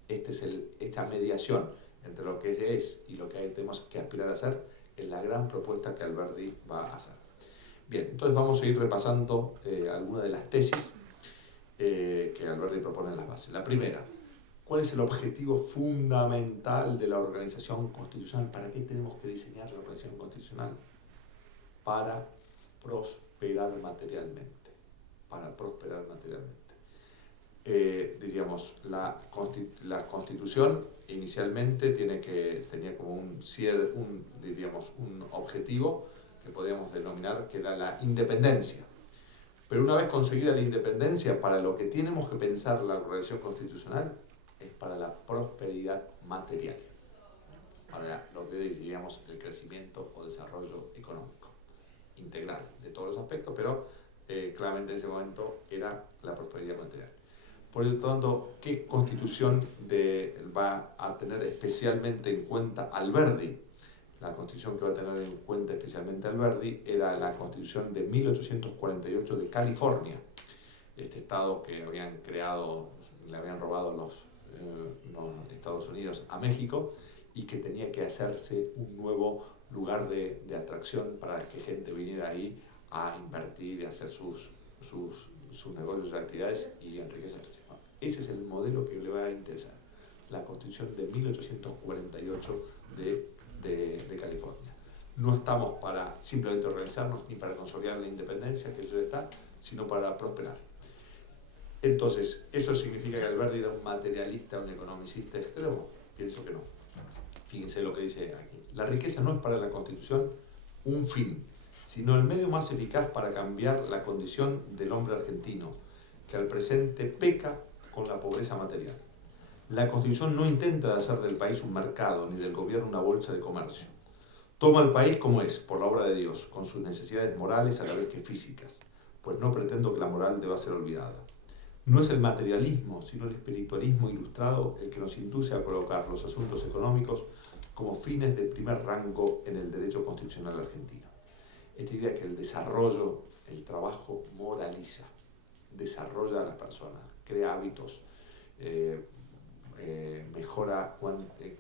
Esta mediación entre lo que es y lo que tenemos que aspirar a ser es la gran propuesta que Alberdi va a hacer. Bien, entonces vamos a ir repasando algunas de las tesis que Alberdi propone en las bases. La primera, ¿cuál es el objetivo fundamental de la organización constitucional? ¿Para qué tenemos que diseñar la organización constitucional? Para prosperar materialmente. Para prosperar materialmente. Diríamos, la Constitución inicialmente tenía como un objetivo que podríamos denominar que era la independencia. Pero una vez conseguida la independencia, para lo que tenemos que pensar la organización constitucional es para la prosperidad material, para lo que diríamos el crecimiento o desarrollo económico integral de todos los aspectos, pero claramente en ese momento era la prosperidad material. Por lo tanto, ¿qué constitución va a tener especialmente en cuenta Alberdi? La constitución que va a tener en cuenta especialmente Alberdi era la constitución de 1848 de California, este estado que habían creado, le habían robado los Estados Unidos a México, y que tenía que hacerse un nuevo lugar de atracción para que gente viniera ahí a invertir y hacer sus negocios y actividades y enriquecerse. Ese es el modelo que le va a interesar, la Constitución de 1848 de California. No estamos para simplemente organizarnos ni para consolidar la independencia, que eso ya está, sino para prosperar. Entonces, ¿eso significa que Alberdi era un materialista, un economicista extremo? Pienso que no. Fíjense lo que dice aquí. La riqueza no es para la Constitución un fin, sino el medio más eficaz para cambiar la condición del hombre argentino, que al presente peca con la pobreza material. La Constitución no intenta hacer del país un mercado, ni del gobierno una bolsa de comercio. Toma al país como es, por la obra de Dios, con sus necesidades morales a la vez que físicas, pues no pretendo que la moral deba ser olvidada. No es el materialismo, sino el espiritualismo ilustrado el que nos induce a colocar los asuntos económicos como fines de primer rango en el derecho constitucional argentino. Esta idea que el desarrollo, el trabajo moraliza, desarrolla a las personas, crea hábitos, mejora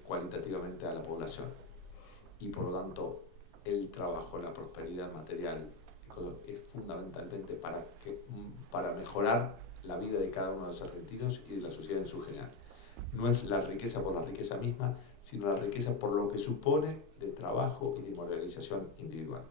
cualitativamente a la población y por lo tanto el trabajo, la prosperidad material es fundamentalmente para mejorar la vida de cada uno de los argentinos y de la sociedad en su general. No es la riqueza por la riqueza misma, sino la riqueza por lo que supone de trabajo y de moralización individual.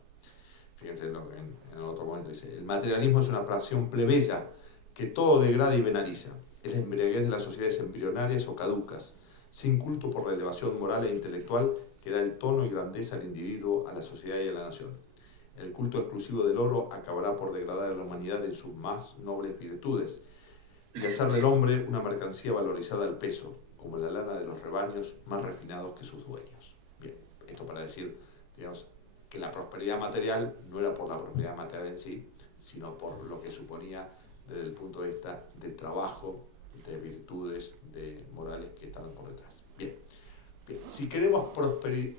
Fíjense lo que en otro momento dice, el materialismo es una pasión plebeya que todo degrada y penaliza. Es la embriaguez de las sociedades embrionarias o caducas, sin culto por la elevación moral e intelectual que da el tono y grandeza al individuo, a la sociedad y a la nación. El culto exclusivo del oro acabará por degradar a la humanidad en sus más nobles virtudes y hacer del hombre una mercancía valorizada al peso, como la lana de los rebaños más refinados que sus dueños. Bien, esto para decir, digamos, que la prosperidad material no era por la prosperidad material en sí, sino por lo que suponía desde el punto de vista de trabajo, de virtudes, de morales que estaban por detrás. Bien, bien. Si queremos prosperar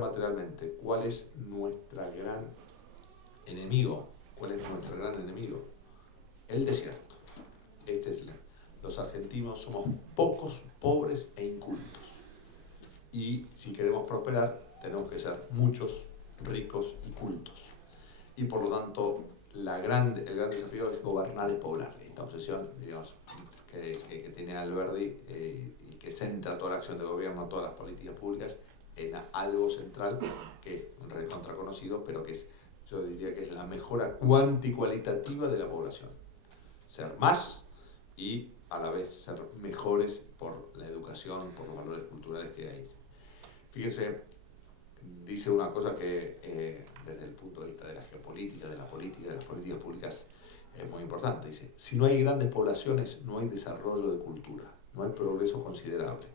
materialmente, ¿cuál es nuestro gran enemigo? ¿Cuál es nuestro gran enemigo? El desierto. Los argentinos somos pocos, pobres e incultos. Y si queremos prosperar, tenemos que ser muchos, ricos y cultos. Y por lo tanto, el gran desafío es gobernar y poblar. Esta obsesión, digamos, que tiene Alberdi y que centra toda la acción de gobierno, todas las políticas públicas, en algo central que es recontra conocido, pero que es, yo diría que es la mejora cuantitativa de la población. Ser más y a la vez ser mejores por la educación, por los valores culturales que hay. Fíjense, dice una cosa que desde el punto de vista de la geopolítica, de la política, de las políticas públicas, es muy importante. Dice, si no hay grandes poblaciones, no hay desarrollo de cultura, no hay progreso considerable.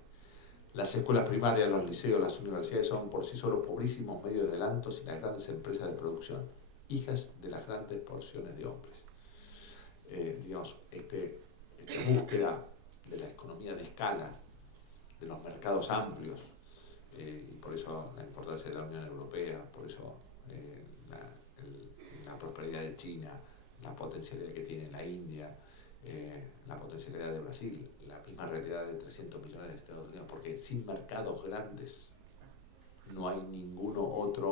Las escuelas primarias, los liceos, las universidades son por sí solos pobrísimos medios de adelantos y las grandes empresas de producción, hijas de las grandes porciones de hombres. Digamos, esta búsqueda de la economía de escala, de los mercados amplios, y por eso la importancia de la Unión Europea, por eso la prosperidad de China, la potencialidad que tiene la India, la potencialidad de Brasil, la misma realidad de 300 millones de Estados Unidos, porque sin mercados grandes no hay ninguna otra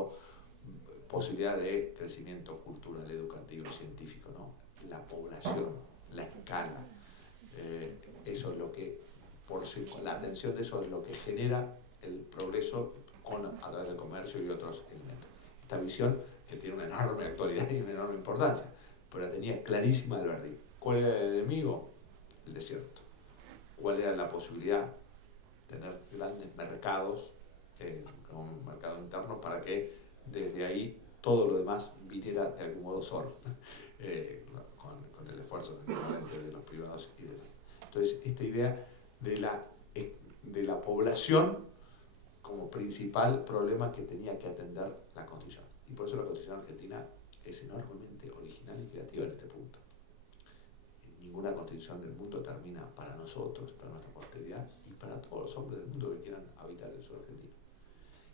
posibilidad de crecimiento cultural, educativo, científico, ¿no? La población, la escala, eso es lo que, la atención de eso es lo que genera el progreso a través del comercio y otros elementos. Esta visión que tiene una enorme actualidad y una enorme importancia, pero la tenía clarísima Alberdi. ¿Cuál era el enemigo? El desierto. ¿Cuál era la posibilidad? Tener grandes mercados, un mercado interno, para que desde ahí todo lo demás viniera de algún modo solo, con el esfuerzo de los privados y de los... Entonces, esta idea de la población como principal problema que tenía que atender la Constitución. Y por eso la Constitución argentina es enormemente original y creativa en este punto. Ninguna Constitución del mundo termina para nosotros, para nuestra posteridad y para todos los hombres del mundo que quieran habitar el sur argentino.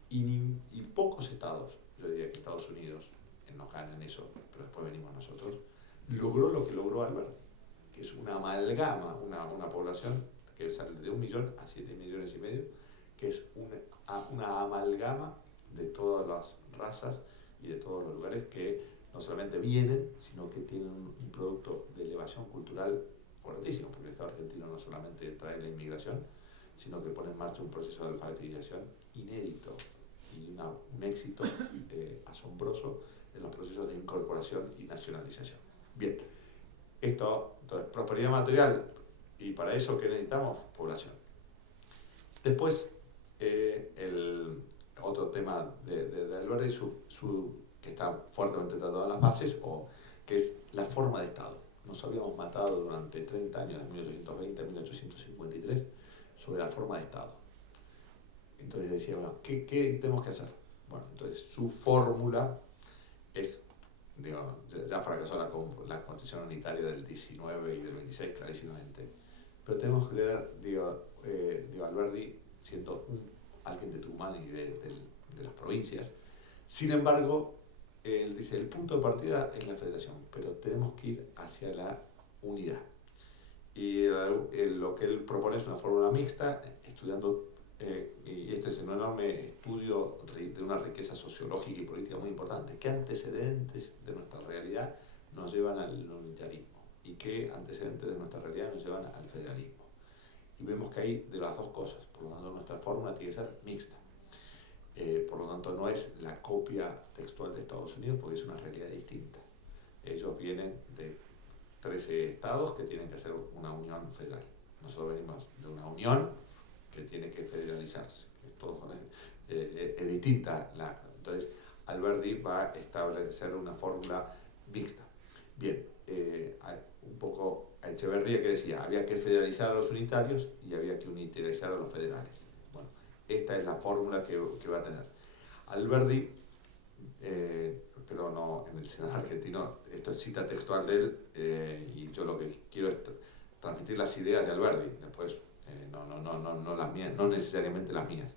Y pocos estados, yo diría que Estados Unidos nos gana en eso, pero después venimos nosotros, logró lo que logró Alberti, que es una amalgama, una población que sale de 1 millón a 7,5 millones, que es una amalgama de todas las razas y de todos los lugares que no solamente vienen, sino que tienen un producto de elevación cultural fuertísimo, porque el Estado argentino no solamente trae la inmigración, sino que pone en marcha un proceso de alfabetización inédito y un éxito asombroso en los procesos de incorporación y nacionalización. Bien, esto, entonces, prosperidad material, y para eso, ¿qué necesitamos? Población. Después, el otro tema de Alberti, que está fuertemente tratado en las bases, que es la forma de Estado. nos habíamos matado durante 30 años, de 1820 a 1853, sobre la forma de Estado. Entonces decía, bueno, ¿qué tenemos que hacer? Bueno, entonces su fórmula es, digo, ya fracasó la Constitución unitaria del 19 y del 26 clarísimamente, pero tenemos que tener, Alberdi, siendo alguien de Tucumán y de las provincias, sin embargo, él dice, el punto de partida es la federación, pero tenemos que ir hacia la unidad. Y lo que él propone es una fórmula mixta, estudiando, y este es un enorme estudio de una riqueza sociológica y política muy importante, qué antecedentes de nuestra realidad nos llevan al unitarismo y qué antecedentes de nuestra realidad nos llevan al federalismo. Y vemos que hay de las dos cosas, por lo tanto nuestra fórmula tiene que ser mixta. Por lo tanto no es la copia textual de Estados Unidos porque es una realidad distinta. Ellos vienen de 13 estados que tienen que hacer una unión federal. Nosotros venimos de una unión que tiene que federalizarse. Es distinta. Entonces Alberdi va a establecer una fórmula mixta. Bien, un poco a Echeverría que decía, había que federalizar a los unitarios y había que unitarizar a los federales. Bueno, esta es la fórmula que va a tener. Alberdi, pero no en el Senado argentino, esto es cita textual de él, y yo lo que quiero es transmitir las ideas de Alberdi, después no las mías, no necesariamente las mías.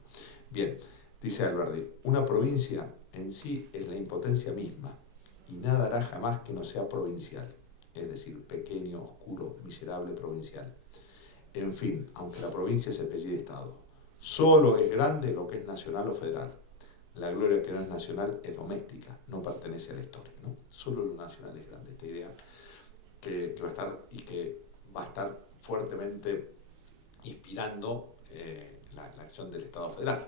Bien, dice Alberdi, una provincia en sí es la impotencia misma y nada hará jamás que no sea provincial, es decir, pequeño, oscuro, miserable provincial. En fin, aunque la provincia se apellide Estado, solo es grande lo que es nacional o federal. La gloria que no es nacional es doméstica, no pertenece a la historia, ¿no? Solo lo nacional es grande. Esta idea que va a estar y que va a estar fuertemente inspirando la acción del Estado federal,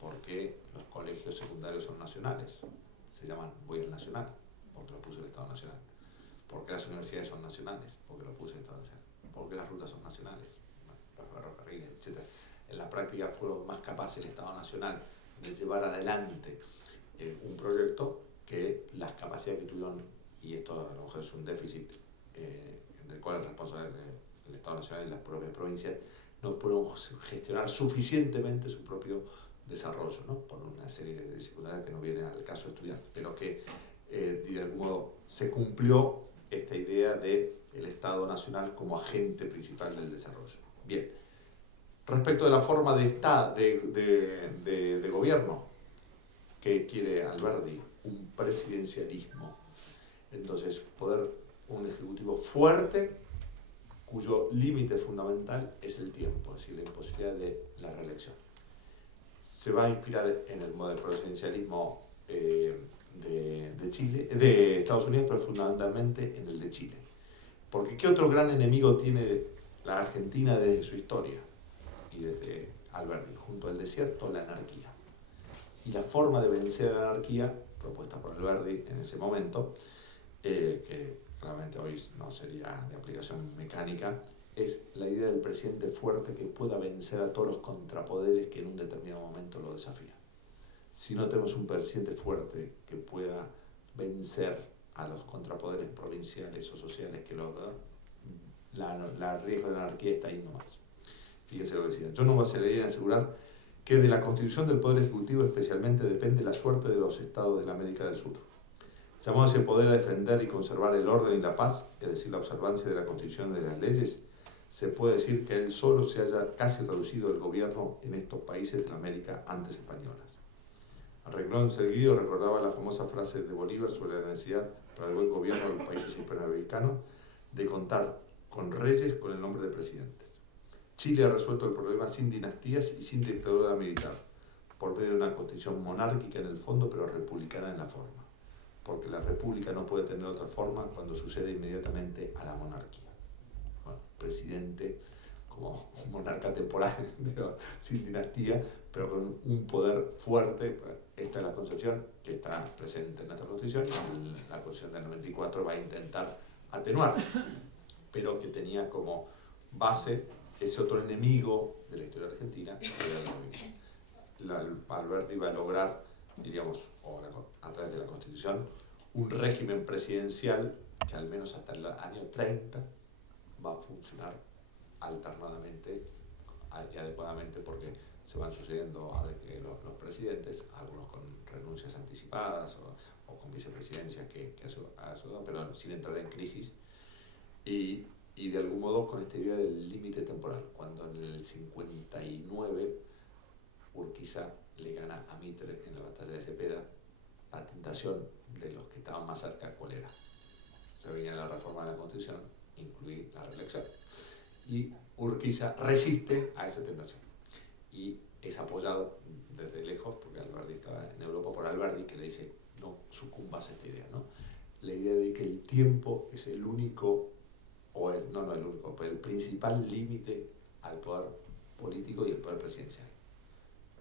porque los colegios secundarios son nacionales, se llaman Voy al Nacional, porque lo puso el Estado Nacional, porque las universidades son nacionales, porque lo puso el Estado Nacional, porque las rutas son nacionales, los ferrocarriles, etc. En la práctica fue más capaz el Estado Nacional de llevar adelante un proyecto que las capacidades que tuvieron, y esto a lo mejor es un déficit del cual es responsable el Estado Nacional y las propias provincias, no pudieron gestionar suficientemente su propio desarrollo, ¿no? Por una serie de dificultades que no viene al caso de estudiar, pero que de algún modo se cumplió esta idea del Estado Nacional como agente principal del desarrollo. Bien. Respecto de la forma de gobierno que quiere Alberdi, un presidencialismo. Entonces, un ejecutivo fuerte, cuyo límite fundamental es el tiempo, es decir, la imposibilidad de la reelección. Se va a inspirar en el modelo presidencialismo de Chile, de Estados Unidos, pero fundamentalmente en el de Chile. Porque ¿qué otro gran enemigo tiene la Argentina desde su historia? Y desde Alberdi, junto al desierto, la anarquía. Y la forma de vencer a la anarquía, propuesta por Alberdi en ese momento, que claramente hoy no sería de aplicación mecánica, es la idea del presidente fuerte que pueda vencer a todos los contrapoderes que en un determinado momento lo desafían. Si no tenemos un presidente fuerte que pueda vencer a los contrapoderes provinciales o sociales que lo hagan, el riesgo de la anarquía está ahí nomás. Fíjense lo que decía. Yo no me aceleraría en asegurar que de la constitución del Poder Ejecutivo especialmente depende la suerte de los estados de la América del Sur. Llamado ese poder a defender y conservar el orden y la paz, es decir, la observancia de la Constitución y de las leyes, se puede decir que él solo se haya casi reducido el gobierno en estos países de la América antes españolas. A renglón seguido recordaba la famosa frase de Bolívar sobre la necesidad para el buen gobierno de los países hispanoamericanos de contar con reyes con el nombre de presidentes. Chile ha resuelto el problema sin dinastías y sin dictadura militar, por medio de una constitución monárquica en el fondo, pero republicana en la forma. Porque la república no puede tener otra forma cuando sucede inmediatamente a la monarquía. Bueno, presidente como un monarca temporal, pero sin dinastía, pero con un poder fuerte. Esta es la concepción que está presente en nuestra constitución, y la constitución del 94 va a intentar atenuar, pero que tenía como base ese otro enemigo de la historia argentina, que era Alberdi va a lograr, diríamos, a través de la Constitución, un régimen presidencial que al menos hasta el año 30 va a funcionar alternadamente y adecuadamente, porque se van sucediendo los presidentes, algunos con renuncias anticipadas o con vicepresidencias que ayudan, pero sin entrar en crisis, y de algún modo con esta idea del límite temporal. Cuando en el 59 Urquiza le gana a Mitre en la batalla de Cepeda, la tentación de los que estaban más cerca, ¿cuál era? Se venía la reforma de la Constitución, incluir la reelección. Y Urquiza resiste a esa tentación. Y es apoyado desde lejos, porque Alberdi estaba en Europa, por Alberdi, que le dice, no sucumbas a esta idea, ¿no? La idea de que el tiempo es el único, no el único, pero el principal límite al poder político y al poder presidencial.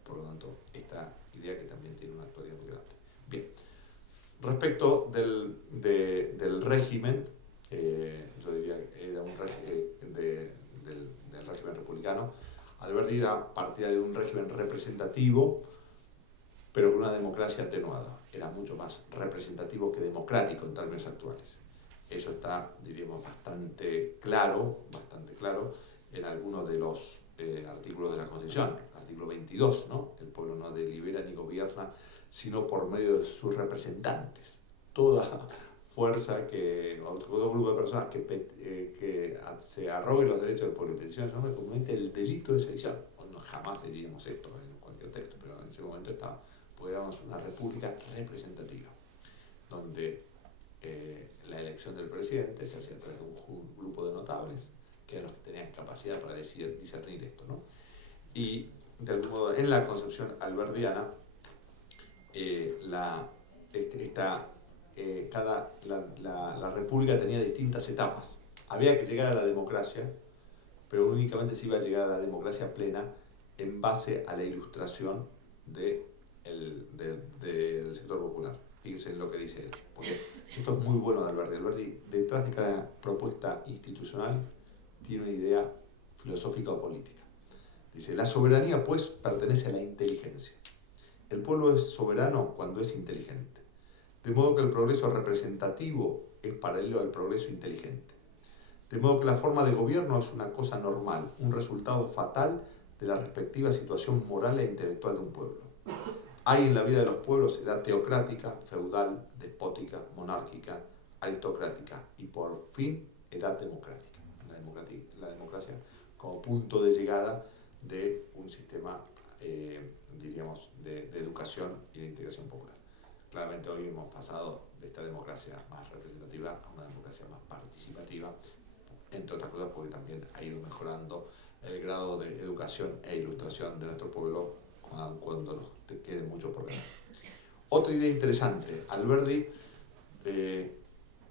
Por lo tanto, esta idea que también tiene una actualidad muy grande. Bien, respecto del régimen, yo diría que era un régimen del régimen republicano. Alberdi era partidario de un régimen representativo, pero con una democracia atenuada. Era mucho más representativo que democrático en términos actuales. Eso está, diríamos, bastante claro en algunos de los artículos de la Constitución. Artículo 22, ¿no? El pueblo no delibera ni gobierna, sino por medio de sus representantes. Toda fuerza o todo grupo de personas que se arrogue los derechos del pueblo y peticiones comúnmente el delito de sedición. Bueno, jamás diríamos esto en cualquier texto, pero en ese momento estaba, porque éramos una república representativa, donde la elección del presidente se hacía a través de un grupo de notables, que eran los que tenían capacidad para discernir esto, ¿no? Y de algún modo, en la concepción alberdiana, la república tenía distintas etapas. Había que llegar a la democracia, pero únicamente se iba a llegar a la democracia plena en base a la ilustración del sector popular. Fíjense en lo que dice él, porque esto es muy bueno de Alberdi. Alberdi, detrás de cada propuesta institucional, tiene una idea filosófica o política. Dice, la soberanía, pues, pertenece a la inteligencia. El pueblo es soberano cuando es inteligente. De modo que el progreso representativo es paralelo al progreso inteligente. De modo que la forma de gobierno es una cosa normal, un resultado fatal de la respectiva situación moral e intelectual de un pueblo. Hay en la vida de los pueblos edad teocrática, feudal, despótica, monárquica, aristocrática y por fin edad democrática. La democracia como punto de llegada de un sistema, diríamos, de educación y de integración popular. Claramente hoy hemos pasado de esta democracia más representativa a una democracia más participativa, entre otras cosas porque también ha ido mejorando el grado de educación e ilustración de nuestro pueblo cuando nos quede mucho por ganar. Otra idea interesante, Alberdi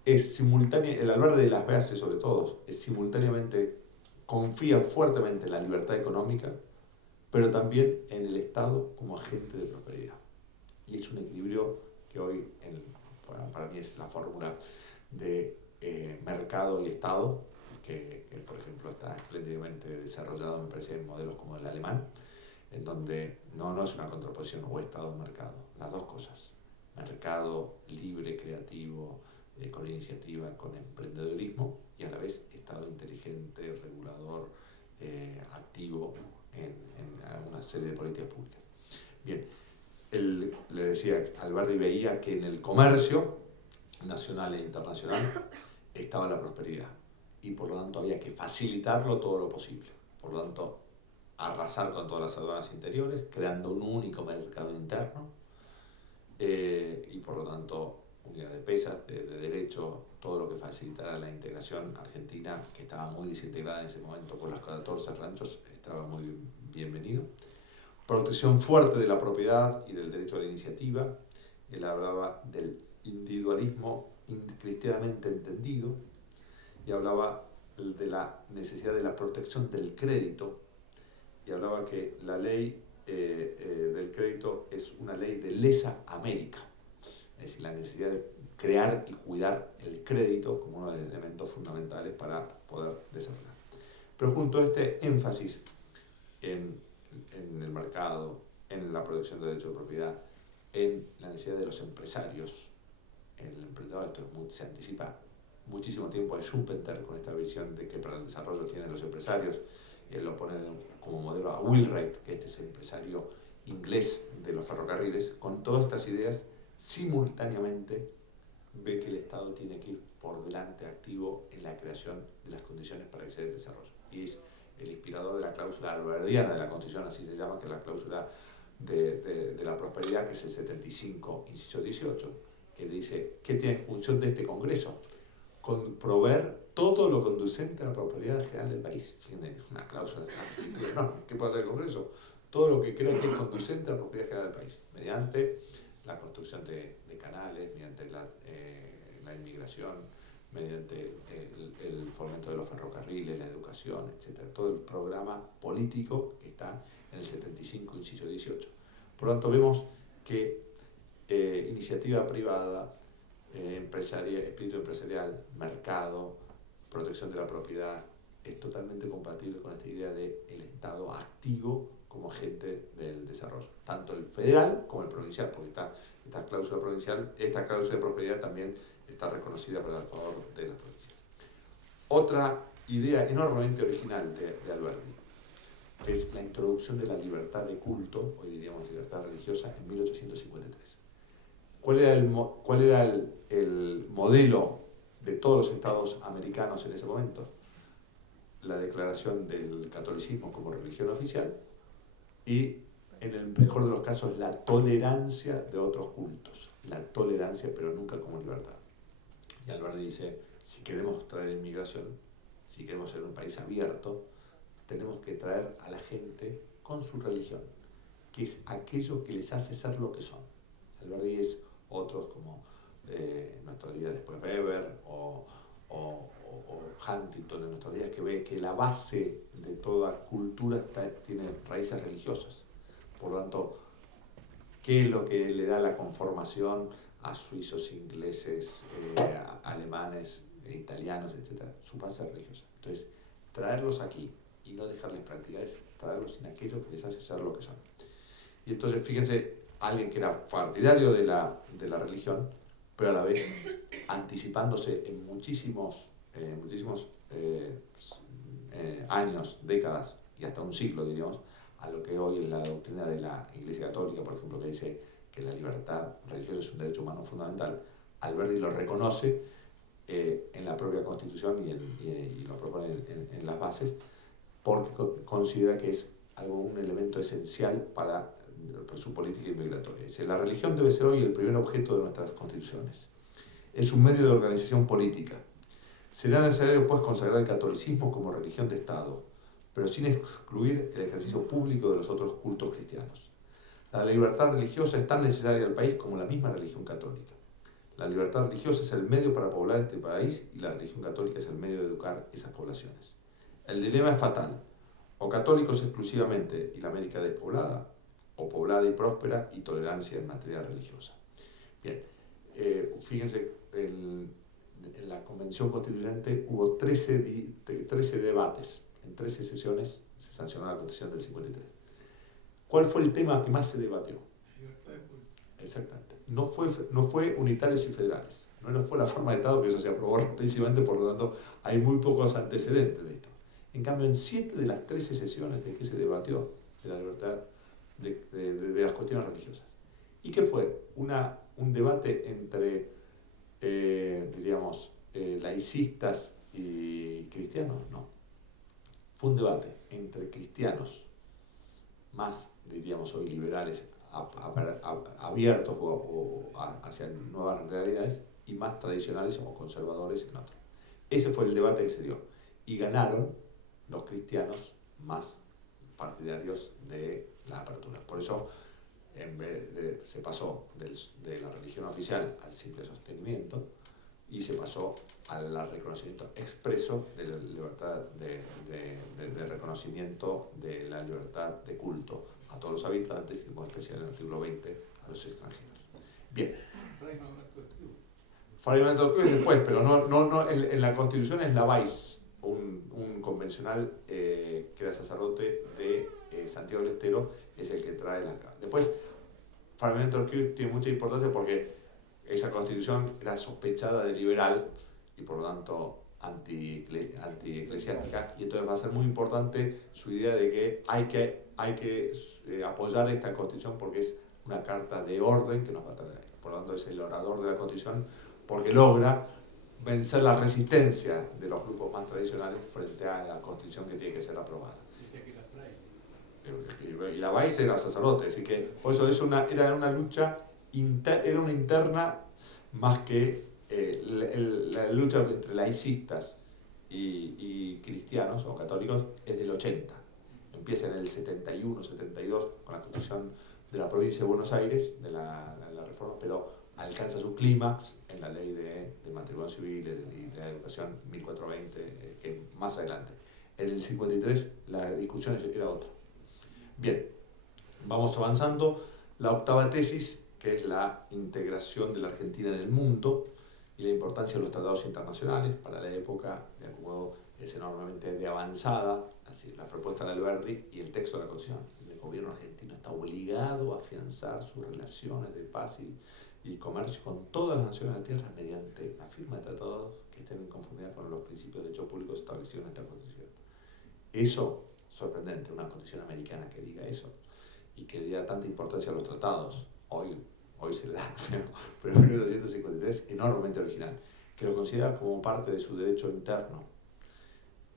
es simultánea, el Alberdi de las bases sobre todo, es simultáneamente, confía fuertemente en la libertad económica, pero también en el Estado como agente de prosperidad. Y es un equilibrio que hoy, para mí, es la fórmula de mercado y Estado, que por ejemplo está espléndidamente desarrollado, me parece, en modelos como el alemán, en donde no es una contraposición o Estado o mercado, las dos cosas. Mercado libre, creativo, con iniciativa, con emprendedurismo, y a la vez Estado inteligente, regulador, activo en una serie de políticas públicas. Bien, él le decía, Alberdi veía que en el comercio nacional e internacional estaba la prosperidad y por lo tanto había que facilitarlo todo lo posible. Por lo tanto, arrasar con todas las aduanas interiores, creando un único mercado interno y por lo tanto unidad de pesas, de derecho, todo lo que facilitara la integración argentina, que estaba muy desintegrada en ese momento con los 14 ranchos, estaba muy bienvenido. Protección fuerte de la propiedad y del derecho a la iniciativa. Él hablaba del individualismo cristianamente entendido y hablaba de la necesidad de la protección del crédito y hablaba que la ley del crédito es una ley de lesa América, es decir, la necesidad de crear y cuidar el crédito como uno de los elementos fundamentales para poder desarrollar. Pero junto a este énfasis en el mercado, en la producción de derechos de propiedad, en la necesidad de los empresarios, el emprendedor, esto se anticipa muchísimo tiempo a Schumpeter con esta visión de que para el desarrollo tienen los empresarios, y él lo pone como modelo a Wheelwright, que este es el empresario inglés de los ferrocarriles. Con todas estas ideas, simultáneamente ve que el Estado tiene que ir por delante activo en la creación de las condiciones para que se dé el desarrollo. Y es el inspirador de la cláusula alberdiana de la Constitución, así se llama, que es la cláusula de la prosperidad, que es el 75, inciso 18, que dice que tiene función de este Congreso: proveer todo lo conducente a la prosperidad general del país. Fíjense, es una cláusula de amplitud enorme. ¿Qué puede hacer el Congreso? Todo lo que crea que es conducente a la prosperidad general del país, mediante la construcción de canales, mediante la inmigración, mediante el fomento de los ferrocarriles, la educación, etc. Todo el programa político que está en el 75, inciso 18. Por lo tanto, vemos que iniciativa privada, espíritu empresarial, mercado, protección de la propiedad, es totalmente compatible con esta idea del Estado activo como agente del desarrollo, tanto el federal como el provincial, porque esta cláusula provincial, esta cláusula de propiedad también está reconocida por el favor de la provincia. Otra idea enormemente original de Alberdi, que es la introducción de la libertad de culto, hoy diríamos libertad religiosa, en 1853. ¿Cuál era el modelo de todos los estados americanos en ese momento? La declaración del catolicismo como religión oficial y, en el mejor de los casos, la tolerancia de otros cultos. La tolerancia, pero nunca como libertad. Y Alberdi dice, si queremos traer inmigración, si queremos ser un país abierto, tenemos que traer a la gente con su religión, que es aquello que les hace ser lo que son. Alberdi es otros como nuestros días después Weber o Huntington en nuestros días, que ve que la base de toda cultura tiene raíces religiosas. Por lo tanto, ¿qué es lo que le da la conformación a suizos, ingleses, alemanes, italianos, etcétera? Su base religiosa. Entonces, traerlos aquí y no dejarles practicar es traerlos en aquello que les hace ser lo que son. Y entonces, fíjense, alguien que era partidario de la religión, pero a la vez anticipándose en muchísimos años, décadas y hasta un siglo, diríamos, a lo que hoy es la doctrina de la Iglesia Católica, por ejemplo, que dice que la libertad religiosa es un derecho humano fundamental. Alberdi lo reconoce en la propia Constitución y lo propone en las bases, porque considera que es un elemento esencial para su política inmigratoria. Dice, la religión debe ser hoy el primer objeto de nuestras constituciones. Es un medio de organización política. Será necesario, pues, consagrar el catolicismo como religión de Estado, pero sin excluir el ejercicio público de los otros cultos cristianos. La libertad religiosa es tan necesaria al país como la misma religión católica. La libertad religiosa es el medio para poblar este país y la religión católica es el medio de educar esas poblaciones. El dilema es fatal: o católicos exclusivamente y la América despoblada, o poblada y próspera y tolerancia en materia religiosa. Bien, fíjense, en la Convención Constituyente hubo 13 debates, en 13 sesiones se sancionó la Constitución del 53. ¿Cuál fue el tema que más se debatió? Exactamente. No fue unitarios y federales, no fue la forma de Estado, que eso se aprobó rapidísimamente, por lo tanto hay muy pocos antecedentes de esto. En cambio, en 7 de las 13 sesiones de que se debatió de la libertad de las cuestiones religiosas. ¿Y qué fue? Un debate entre, diríamos, laicistas y cristianos. No. Fue un debate entre cristianos, más, diríamos hoy, liberales, abiertos hacia nuevas realidades, y más tradicionales o conservadores en otros. Ese fue el debate que se dio. Y ganaron los cristianos más partidarios de la apertura. Por eso, se pasó de la religión oficial al simple sostenimiento y se pasó al reconocimiento expreso de la libertad de reconocimiento de la libertad de culto a todos los habitantes, y en especial en el artículo 20 a los extranjeros. Bien. Fray Manuel Torquín después, pero no en la Constitución es Lavays, un convencional que era sacerdote de Santiago del Estero, es el que trae las cartas. Después, Fray Manuel Torquín tiene mucha importancia porque esa Constitución era sospechada de liberal y por lo tanto anti-eclesiástica, y entonces va a ser muy importante su idea de que hay que apoyar esta Constitución porque es una carta de orden que nos va a traer. Por lo tanto es el orador de la Constitución porque logra vencer la resistencia de los grupos más tradicionales frente a la Constitución que tiene que ser aprobada. Y la Weiss era sacerdote, así que por eso era una lucha era una interna más que la lucha entre laicistas y cristianos o católicos es del 80. Empieza en el 71, 72 con la Constitución de la provincia de Buenos Aires, de la reforma, pero alcanza su clímax en la ley de matrimonio civil y de la educación 1420, que más adelante. En el 53 la discusión era otra. Bien, vamos avanzando. La octava tesis, que es la integración de la Argentina en el mundo y la importancia de los tratados internacionales. Para la época, de algún modo, es enormemente de avanzada, así, la propuesta de Alberdi y el texto de la Constitución. El gobierno argentino está obligado a afianzar sus relaciones de paz y comercio con todas las naciones de la tierra mediante la firma de tratados que estén en conformidad con los principios de derecho público establecidos en esta Constitución. Eso, sorprendente, una Constitución americana que diga eso y que diera tanta importancia a los tratados. Hoy se le da, pero en 1953, enormemente original, que lo considera como parte de su derecho interno,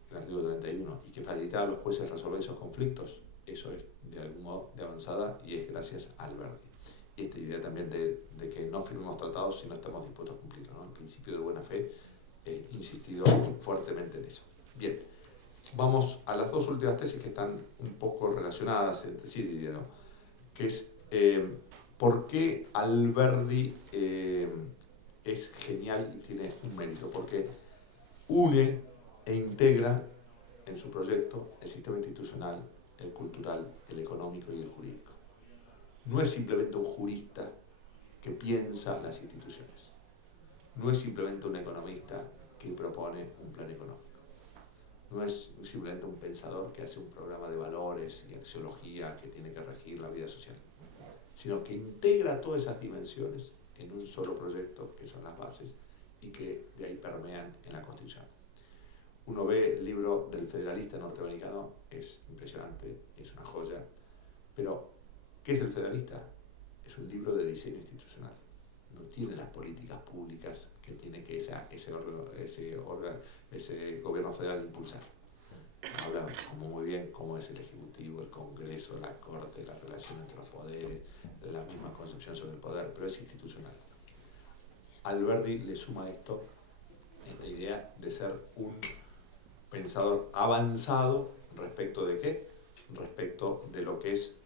el artículo 31, y que facilitaba a los jueces resolver esos conflictos. Eso es de algún modo de avanzada y es gracias a Alberdi. Y esta idea también de que no firmemos tratados si no estamos dispuestos a cumplirlos, ¿no? El principio de buena fe, insistido fuertemente en eso. Bien, vamos a las dos últimas tesis que están un poco relacionadas entre sí, diría, ¿no? Que es por qué Alberdi es genial y tiene un mérito, porque une e integra en su proyecto el sistema institucional, el cultural, el económico y el jurídico. No es simplemente un jurista que piensa las instituciones, no es simplemente un economista que propone un plan económico, no es simplemente un pensador que hace un programa de valores y axiología que tiene que regir la vida social, sino que integra todas esas dimensiones en un solo proyecto que son las bases y que de ahí permean en la Constitución. Uno ve el libro del federalista norteamericano, es impresionante, es una joya, pero ¿qué es el federalista? Es un libro de diseño institucional. No tiene las políticas públicas que tiene que ese gobierno federal impulsar. Habla como muy bien cómo es el Ejecutivo, el Congreso, la Corte, la relación entre los poderes, la misma concepción sobre el poder, pero es institucional. Alberdi le suma esto, esta idea de ser un pensador avanzado respecto de qué? Respecto de lo que es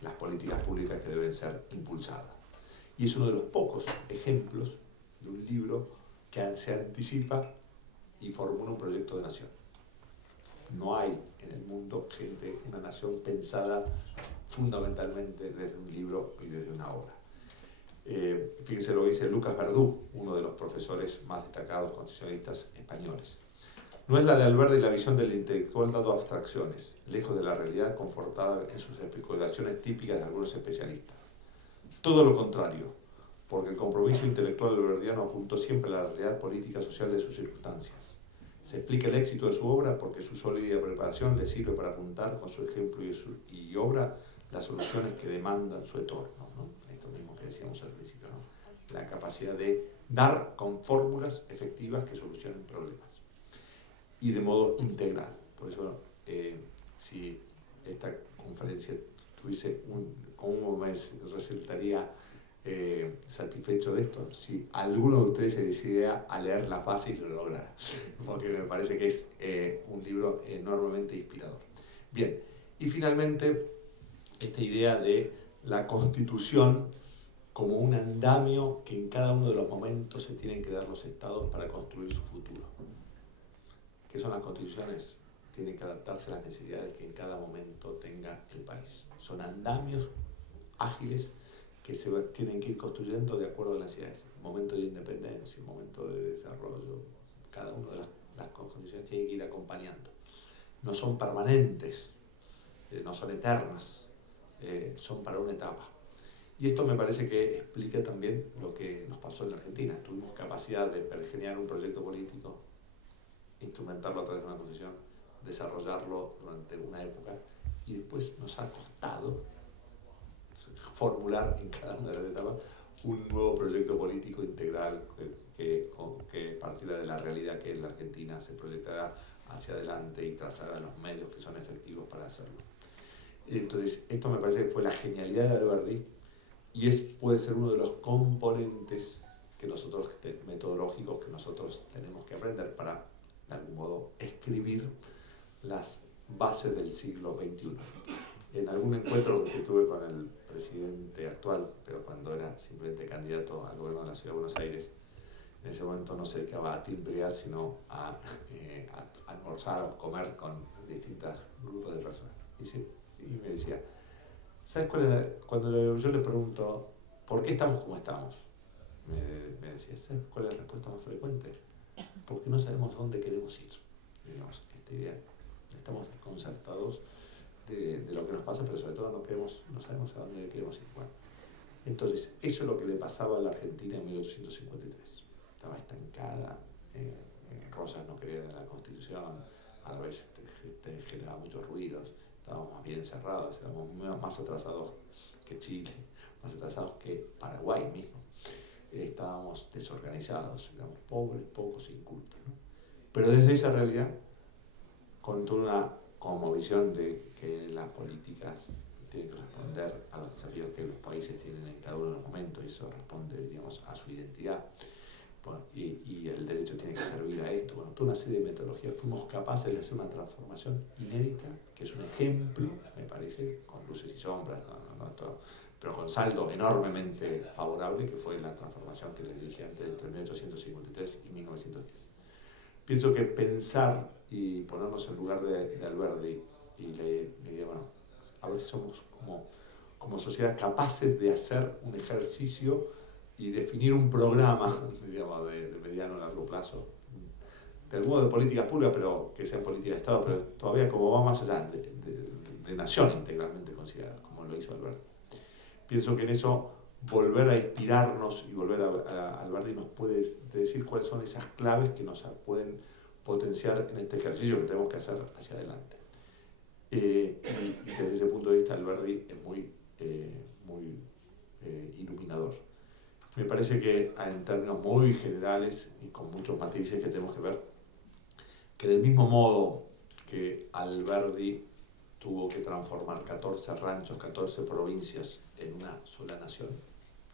las políticas públicas que deben ser impulsadas. Y es uno de los pocos ejemplos de un libro que se anticipa y formula un proyecto de nación. No hay en el mundo una nación pensada fundamentalmente desde un libro y desde una obra. Fíjense lo que dice Lucas Verdú, uno de los profesores más destacados constitucionalistas españoles. No es la de Alberdi la visión del intelectual dado a abstracciones, lejos de la realidad confortada en sus especulaciones típicas de algunos especialistas. Todo lo contrario, porque el compromiso intelectual alberdiano apuntó siempre a la realidad política social de sus circunstancias. Se explica el éxito de su obra porque su sólida preparación le sirve para apuntar con su ejemplo y obra las soluciones que demandan su entorno, ¿no? Esto mismo que decíamos al principio, ¿no? La capacidad de dar con fórmulas efectivas que solucionen problemas y de modo integral. Por eso, si esta conferencia tuviese ¿cómo me resultaría satisfecho de esto? Si alguno de ustedes se decidiera a leer las bases y lo lograra, porque me parece que es un libro enormemente inspirador. Bien, y finalmente esta idea de la Constitución como un andamio que en cada uno de los momentos se tienen que dar los estados para construir su futuro. ¿Qué son las constituciones? Tienen que adaptarse a las necesidades que en cada momento tenga el país. Son andamios ágiles que se tienen que ir construyendo de acuerdo a las necesidades. Momento de independencia, momento de desarrollo, cada una de las constituciones tiene que ir acompañando. No son permanentes, no son eternas, son para una etapa. Y esto me parece que explica también lo que nos pasó pasó en la Argentina. Tuvimos capacidad de pergeñar un proyecto político, instrumentarlo a través de una constitución, desarrollarlo durante una época, y después nos ha costado formular en cada una de las etapas un nuevo proyecto político integral que partiera de la realidad que es la Argentina, se proyectará hacia adelante y trazará los medios que son efectivos para hacerlo. Entonces, esto me parece que fue la genialidad de Alberdi, y puede ser uno de los componentes que nosotros, metodológicos, que nosotros tenemos que aprender para, de algún modo, escribir las bases del siglo XXI. En algún encuentro que tuve con el presidente actual, pero cuando era simplemente candidato al gobierno de la Ciudad de Buenos Aires, en ese momento no se dedicaba a timbrear, sino a almorzar o comer con distintos grupos de personas. Y me decía, ¿sabes cuál era? Cuando yo le pregunto, ¿por qué estamos como estamos? Me decía, ¿sabes cuál es la respuesta más frecuente? Porque no sabemos a dónde queremos ir. Digamos, esta idea, estamos desconcertados de lo que nos pasa, pero sobre todo no sabemos a dónde queremos ir. Bueno, entonces, eso es lo que le pasaba a la Argentina en 1853. Estaba estancada, Rosas no quería de la Constitución, a la vez generaba muchos ruidos, estábamos más bien cerrados, éramos más atrasados que Chile, más atrasados que Paraguay mismo. Estábamos desorganizados, éramos pobres, pocos, incultos, ¿no? Pero desde esa realidad, con toda una cosmovisión de que las políticas tienen que responder a los desafíos que los países tienen en cada uno de los momentos, y eso responde, diríamos, a su identidad. Bueno, y el derecho tiene que servir a esto. Bueno, toda una serie de metodologías. Fuimos capaces de hacer una transformación inédita, que es un ejemplo, me parece, con luces y sombras, pero con saldo enormemente favorable, que fue la transformación que les dije antes entre 1853 y 1910. Pienso que pensar y ponernos en lugar de Alberdi, y le diría, bueno, a ver si somos como sociedad capaces de hacer un ejercicio y definir un programa, digamos, de mediano a largo plazo, de algún modo de política pública, pero que sea política de Estado, pero todavía como va más allá de nación integralmente considerada, como lo hizo Alberdi. Pienso que en eso volver a inspirarnos y volver a Alberdi nos puede decir cuáles son esas claves que nos pueden potenciar en este ejercicio que tenemos que hacer hacia adelante. Y desde ese punto de vista Alberdi es muy iluminador. Me parece que en términos muy generales y con muchos matices que tenemos que ver, que del mismo modo que Alberdi tuvo que transformar 14 ranchos, 14 provincias en una sola nación,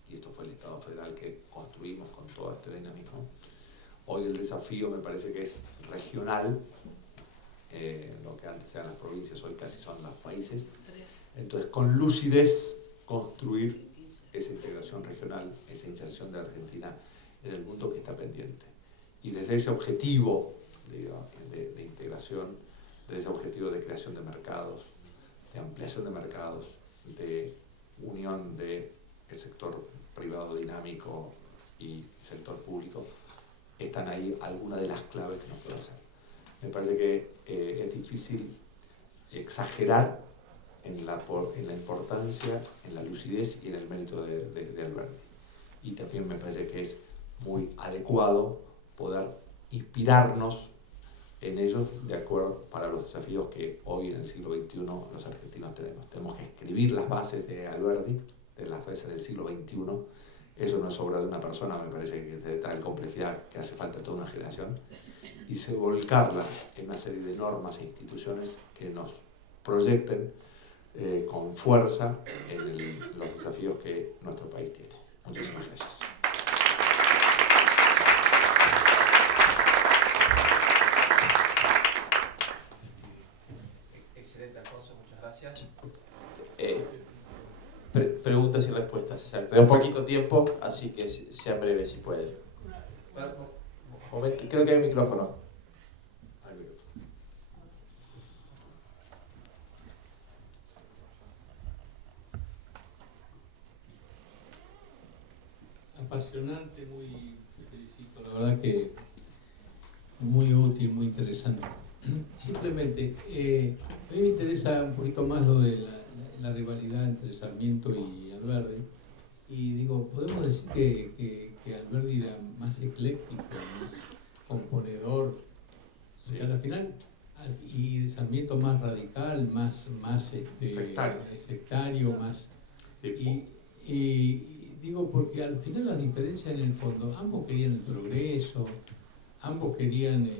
y esto fue el Estado federal que construimos con todo este dinamismo, hoy el desafío me parece que es regional, lo que antes eran las provincias, hoy casi son los países. Entonces, con lucidez, construir esa integración regional, esa inserción de la Argentina en el mundo que está pendiente. Y desde ese objetivo de integración, desde ese objetivo de creación de mercados, de ampliación de mercados, de unión del sector privado dinámico y sector público, están ahí algunas de las claves que nos pueden hacer. Me parece que es difícil exagerar en la importancia, en la lucidez y en el mérito de Alberdi. Y también me parece que es muy adecuado poder inspirarnos en ellos de acuerdo para los desafíos que hoy en el siglo XXI los argentinos tenemos. Tenemos que escribir las bases de Alberdi, de las bases del siglo XXI. Eso no es obra de una persona, me parece que es de tal complejidad que hace falta toda una generación, y se volcarla en una serie de normas e instituciones que nos proyecten con fuerza en los desafíos que nuestro país tiene. Muchísimas gracias. Excelente, Alfonso, muchas gracias. Preguntas y respuestas, exacto. Tenemos poquito tiempo, así que sean breves si pueden. Momento, creo que hay un micrófono. Apasionante, te felicito, la verdad que muy útil, muy interesante. Simplemente, a mí me interesa un poquito más lo de la rivalidad entre Sarmiento y Alberdi, y digo, podemos decir que que Alberdi era más ecléctico, más componedor, Sí. al final, y Sarmiento más radical, más sectario, más... Sí. Y digo, porque al final las diferencias en el fondo, ambos querían el progreso, ambos querían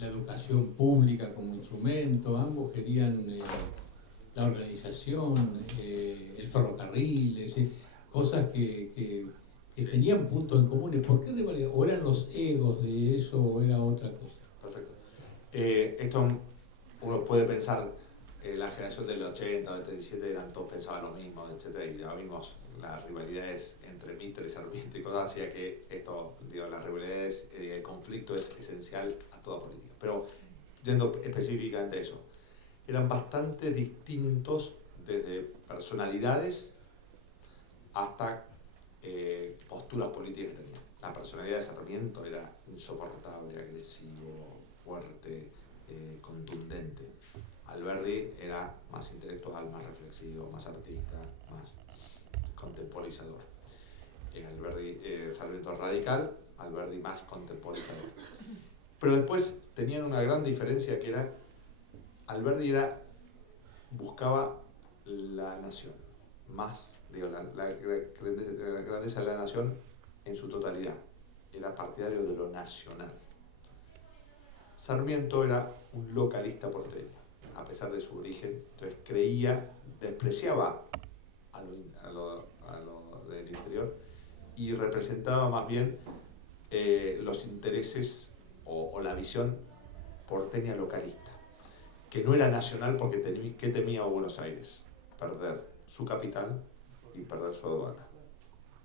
la educación pública como instrumento, ambos querían la organización, el ferrocarril, cosas que tenían puntos en común. ¿Por qué rivalidad? ¿O eran los egos de eso o era otra cosa? Perfecto. Esto uno puede pensar, la generación del 80 o del 37 todos pensaban lo mismo, etcétera, y ya vimos las rivalidades entre Mitre y Sarmiento y cosas, hacía que esto, digo, las rivalidades, el conflicto es esencial a toda política. Pero yendo específicamente a eso, eran bastante distintos desde personalidades hasta posturas políticas que tenían. La personalidad de Sarmiento era insoportable, agresivo, fuerte, contundente. Alberdi era más intelectual, más reflexivo, más artista, más contemporizador. Sarmiento radical, Alberdi más contemporizador. Pero después tenían una gran diferencia que era, Alberdi buscaba la nación, más, digo, la grandeza de la nación en su totalidad. Era partidario de lo nacional. Sarmiento era un localista porteño, a pesar de su origen, entonces despreciaba a lo del interior y representaba más bien los intereses o la visión porteña localista, que no era nacional porque ¿qué temía Buenos Aires? Perder su capital y perder su aduana.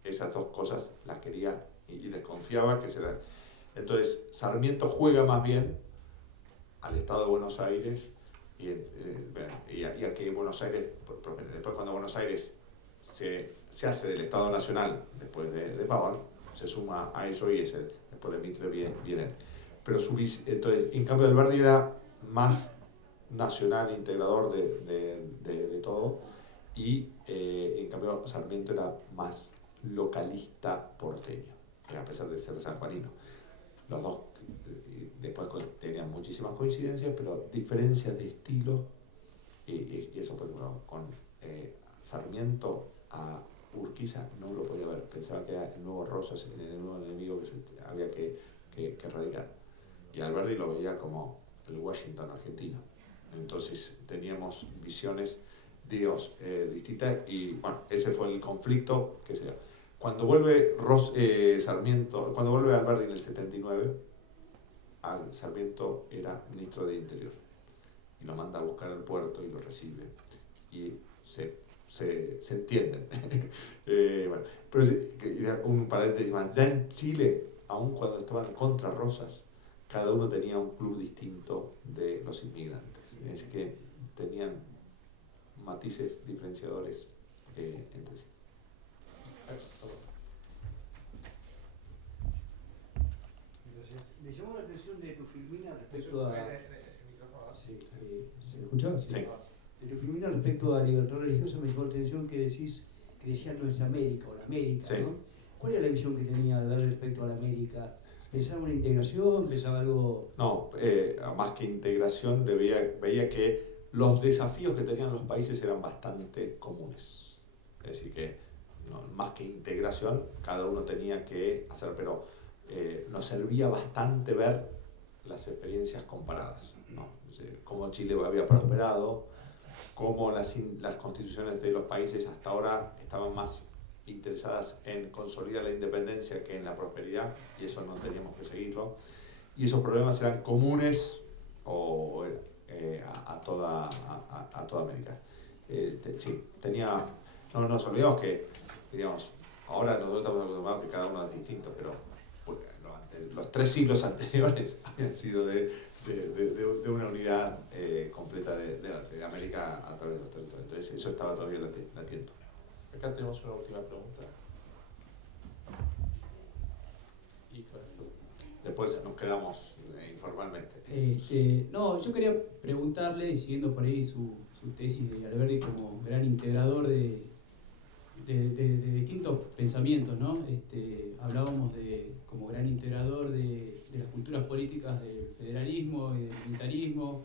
Esas dos cosas las quería y desconfiaba que se las... Entonces Sarmiento juega más bien al Estado de Buenos Aires y a que Buenos Aires, después cuando Buenos Aires se hace del Estado Nacional, después de Pavón, se suma a eso y después de Mitre viene. Pero entonces, en cambio Alberdi era más nacional, integrador de todo, y en cambio Sarmiento era más localista porteño, a pesar de ser sanjuanino. Los dos después tenían muchísimas coincidencias, pero diferencias de estilo, y eso por ejemplo, con Sarmiento a Urquiza no lo podía ver, pensaba que era el nuevo Rosas, el nuevo enemigo que había que erradicar. Y Alberdi lo veía como el Washington argentino. Entonces teníamos visiones, distintas, y bueno, ese fue el conflicto que se dio. Cuando vuelve Sarmiento, cuando vuelve Alberdi en el 79, Sarmiento era ministro de Interior y lo manda a buscar al puerto y lo recibe y se entienden. Bueno, pero un paréntesis más, ya en Chile, aun cuando estaban contra Rosas, cada uno tenía un club distinto de los inmigrantes, es que tenían matices diferenciadores entre sí. Gracias. Me llamó la atención de tu filmina respecto a... ¿Se me escucha? Sí. De tu filmina respecto a libertad religiosa me llamó la atención que decía nuestra América o la América, Sí. ¿no? ¿Cuál era la visión que tenía Alberdi respecto a la América? ¿Pensaba una integración? ¿Pensaba algo...? No, más que integración, veía que los desafíos que tenían los países eran bastante comunes. Es decir, que más que integración, cada uno tenía que hacer, pero nos servía bastante ver las experiencias comparadas, ¿no? Cómo Chile había prosperado, cómo las constituciones de los países hasta ahora estaban más interesadas en consolidar la independencia que en la prosperidad, y eso no teníamos que seguirlo, y esos problemas eran comunes a toda América. Sí, no nos olvidamos que, digamos, ahora nosotros estamos acostumbrados que cada uno es distinto, pero los 3 siglos anteriores habían sido de una unidad completa de América a través de los territorios. Entonces eso estaba todavía latiendo. Acá tenemos una última pregunta. Y Después nos quedamos informalmente. No, yo quería preguntarle, y siguiendo por ahí su tesis de Alberdi como gran integrador de de distintos pensamientos, ¿no? Hablábamos como gran integrador de las culturas políticas del federalismo y del militarismo.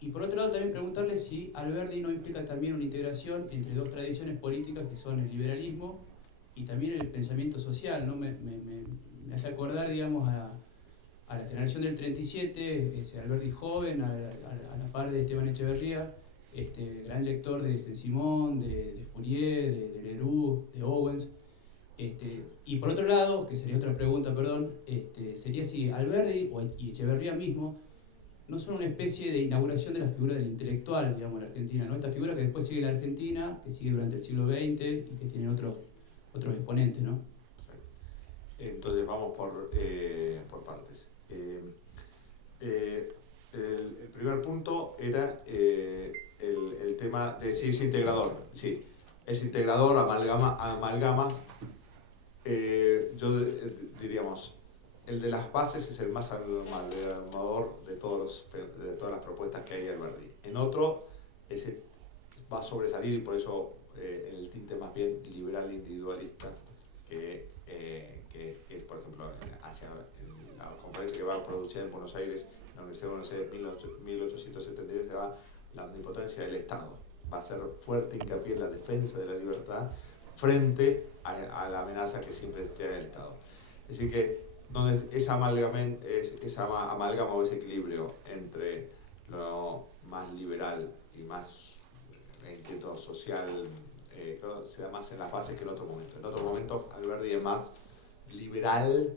Y por otro lado también preguntarle si Alberdi no implica también una integración entre dos tradiciones políticas que son el liberalismo y también el pensamiento social, ¿no? Me hace acordar, digamos, a la generación del 37, Alberdi joven, a la par de Esteban Echeverría, gran lector de Saint-Simon, de Fourier, de Leroux, de Owens. Y por otro lado, que sería otra pregunta, perdón, sería si Alberdi y Echeverría mismo no son una especie de inauguración de la figura del intelectual, digamos, en la Argentina, ¿no? Esta figura que después sigue la Argentina, que sigue durante el siglo XX y que tiene otros exponentes, ¿no? Entonces vamos por partes. El primer punto era el tema de si es integrador. Sí, es integrador, amalgama. Yo diríamos, el de las bases es el más amalgamador de todas las propuestas que hay en Alberdi. En otro, ese va a sobresalir, y por eso el tinte más bien liberal individualista, que es, por ejemplo, hacia la conferencia que va a producir en Buenos Aires, en la Universidad de Buenos Aires en 1873, se va la omnipotencia del Estado. Va a ser fuerte hincapié en la defensa de la libertad frente a la amenaza que siempre tiene el Estado. Es decir que donde esa amalgama o ese equilibrio entre lo más liberal y más inquieto social se da más en las bases que en otro momento. En otro momento Alberdi es más liberal,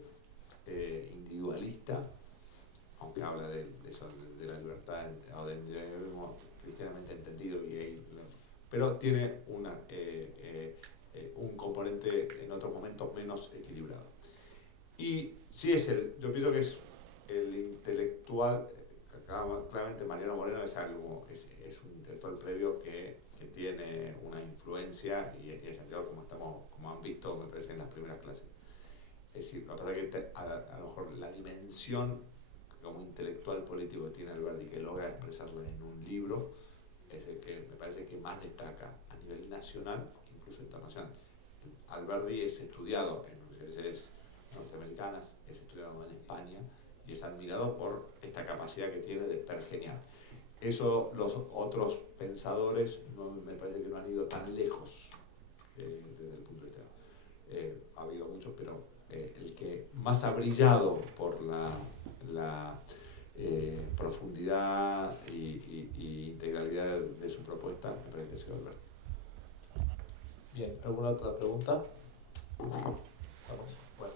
individualista, aunque habla de la libertad o del individualismo cristianamente entendido, pero tiene un componente en otros momentos menos equilibrado. Y sí yo pienso que es el intelectual, claramente Mariano Moreno es un intelectual previo que tiene una influencia y es Santiago, como han visto, me parece, en las primeras clases. Es decir, lo que pasa es que a lo mejor la dimensión como intelectual político que tiene Alberdi, que logra expresarla en un libro, es el que me parece que más destaca a nivel nacional, incluso internacional. Alberdi es estudiado en universidades norteamericanas, es estudiado en España y es admirado por esta capacidad que tiene de pergeniar. Eso los otros pensadores me parece que no han ido tan lejos desde el punto de vista. Ha habido muchos, pero el que más ha brillado por la profundidad y integralidad de su propuesta me parece que ha sido Alberti. Bien, ¿alguna otra pregunta? Vamos, bueno.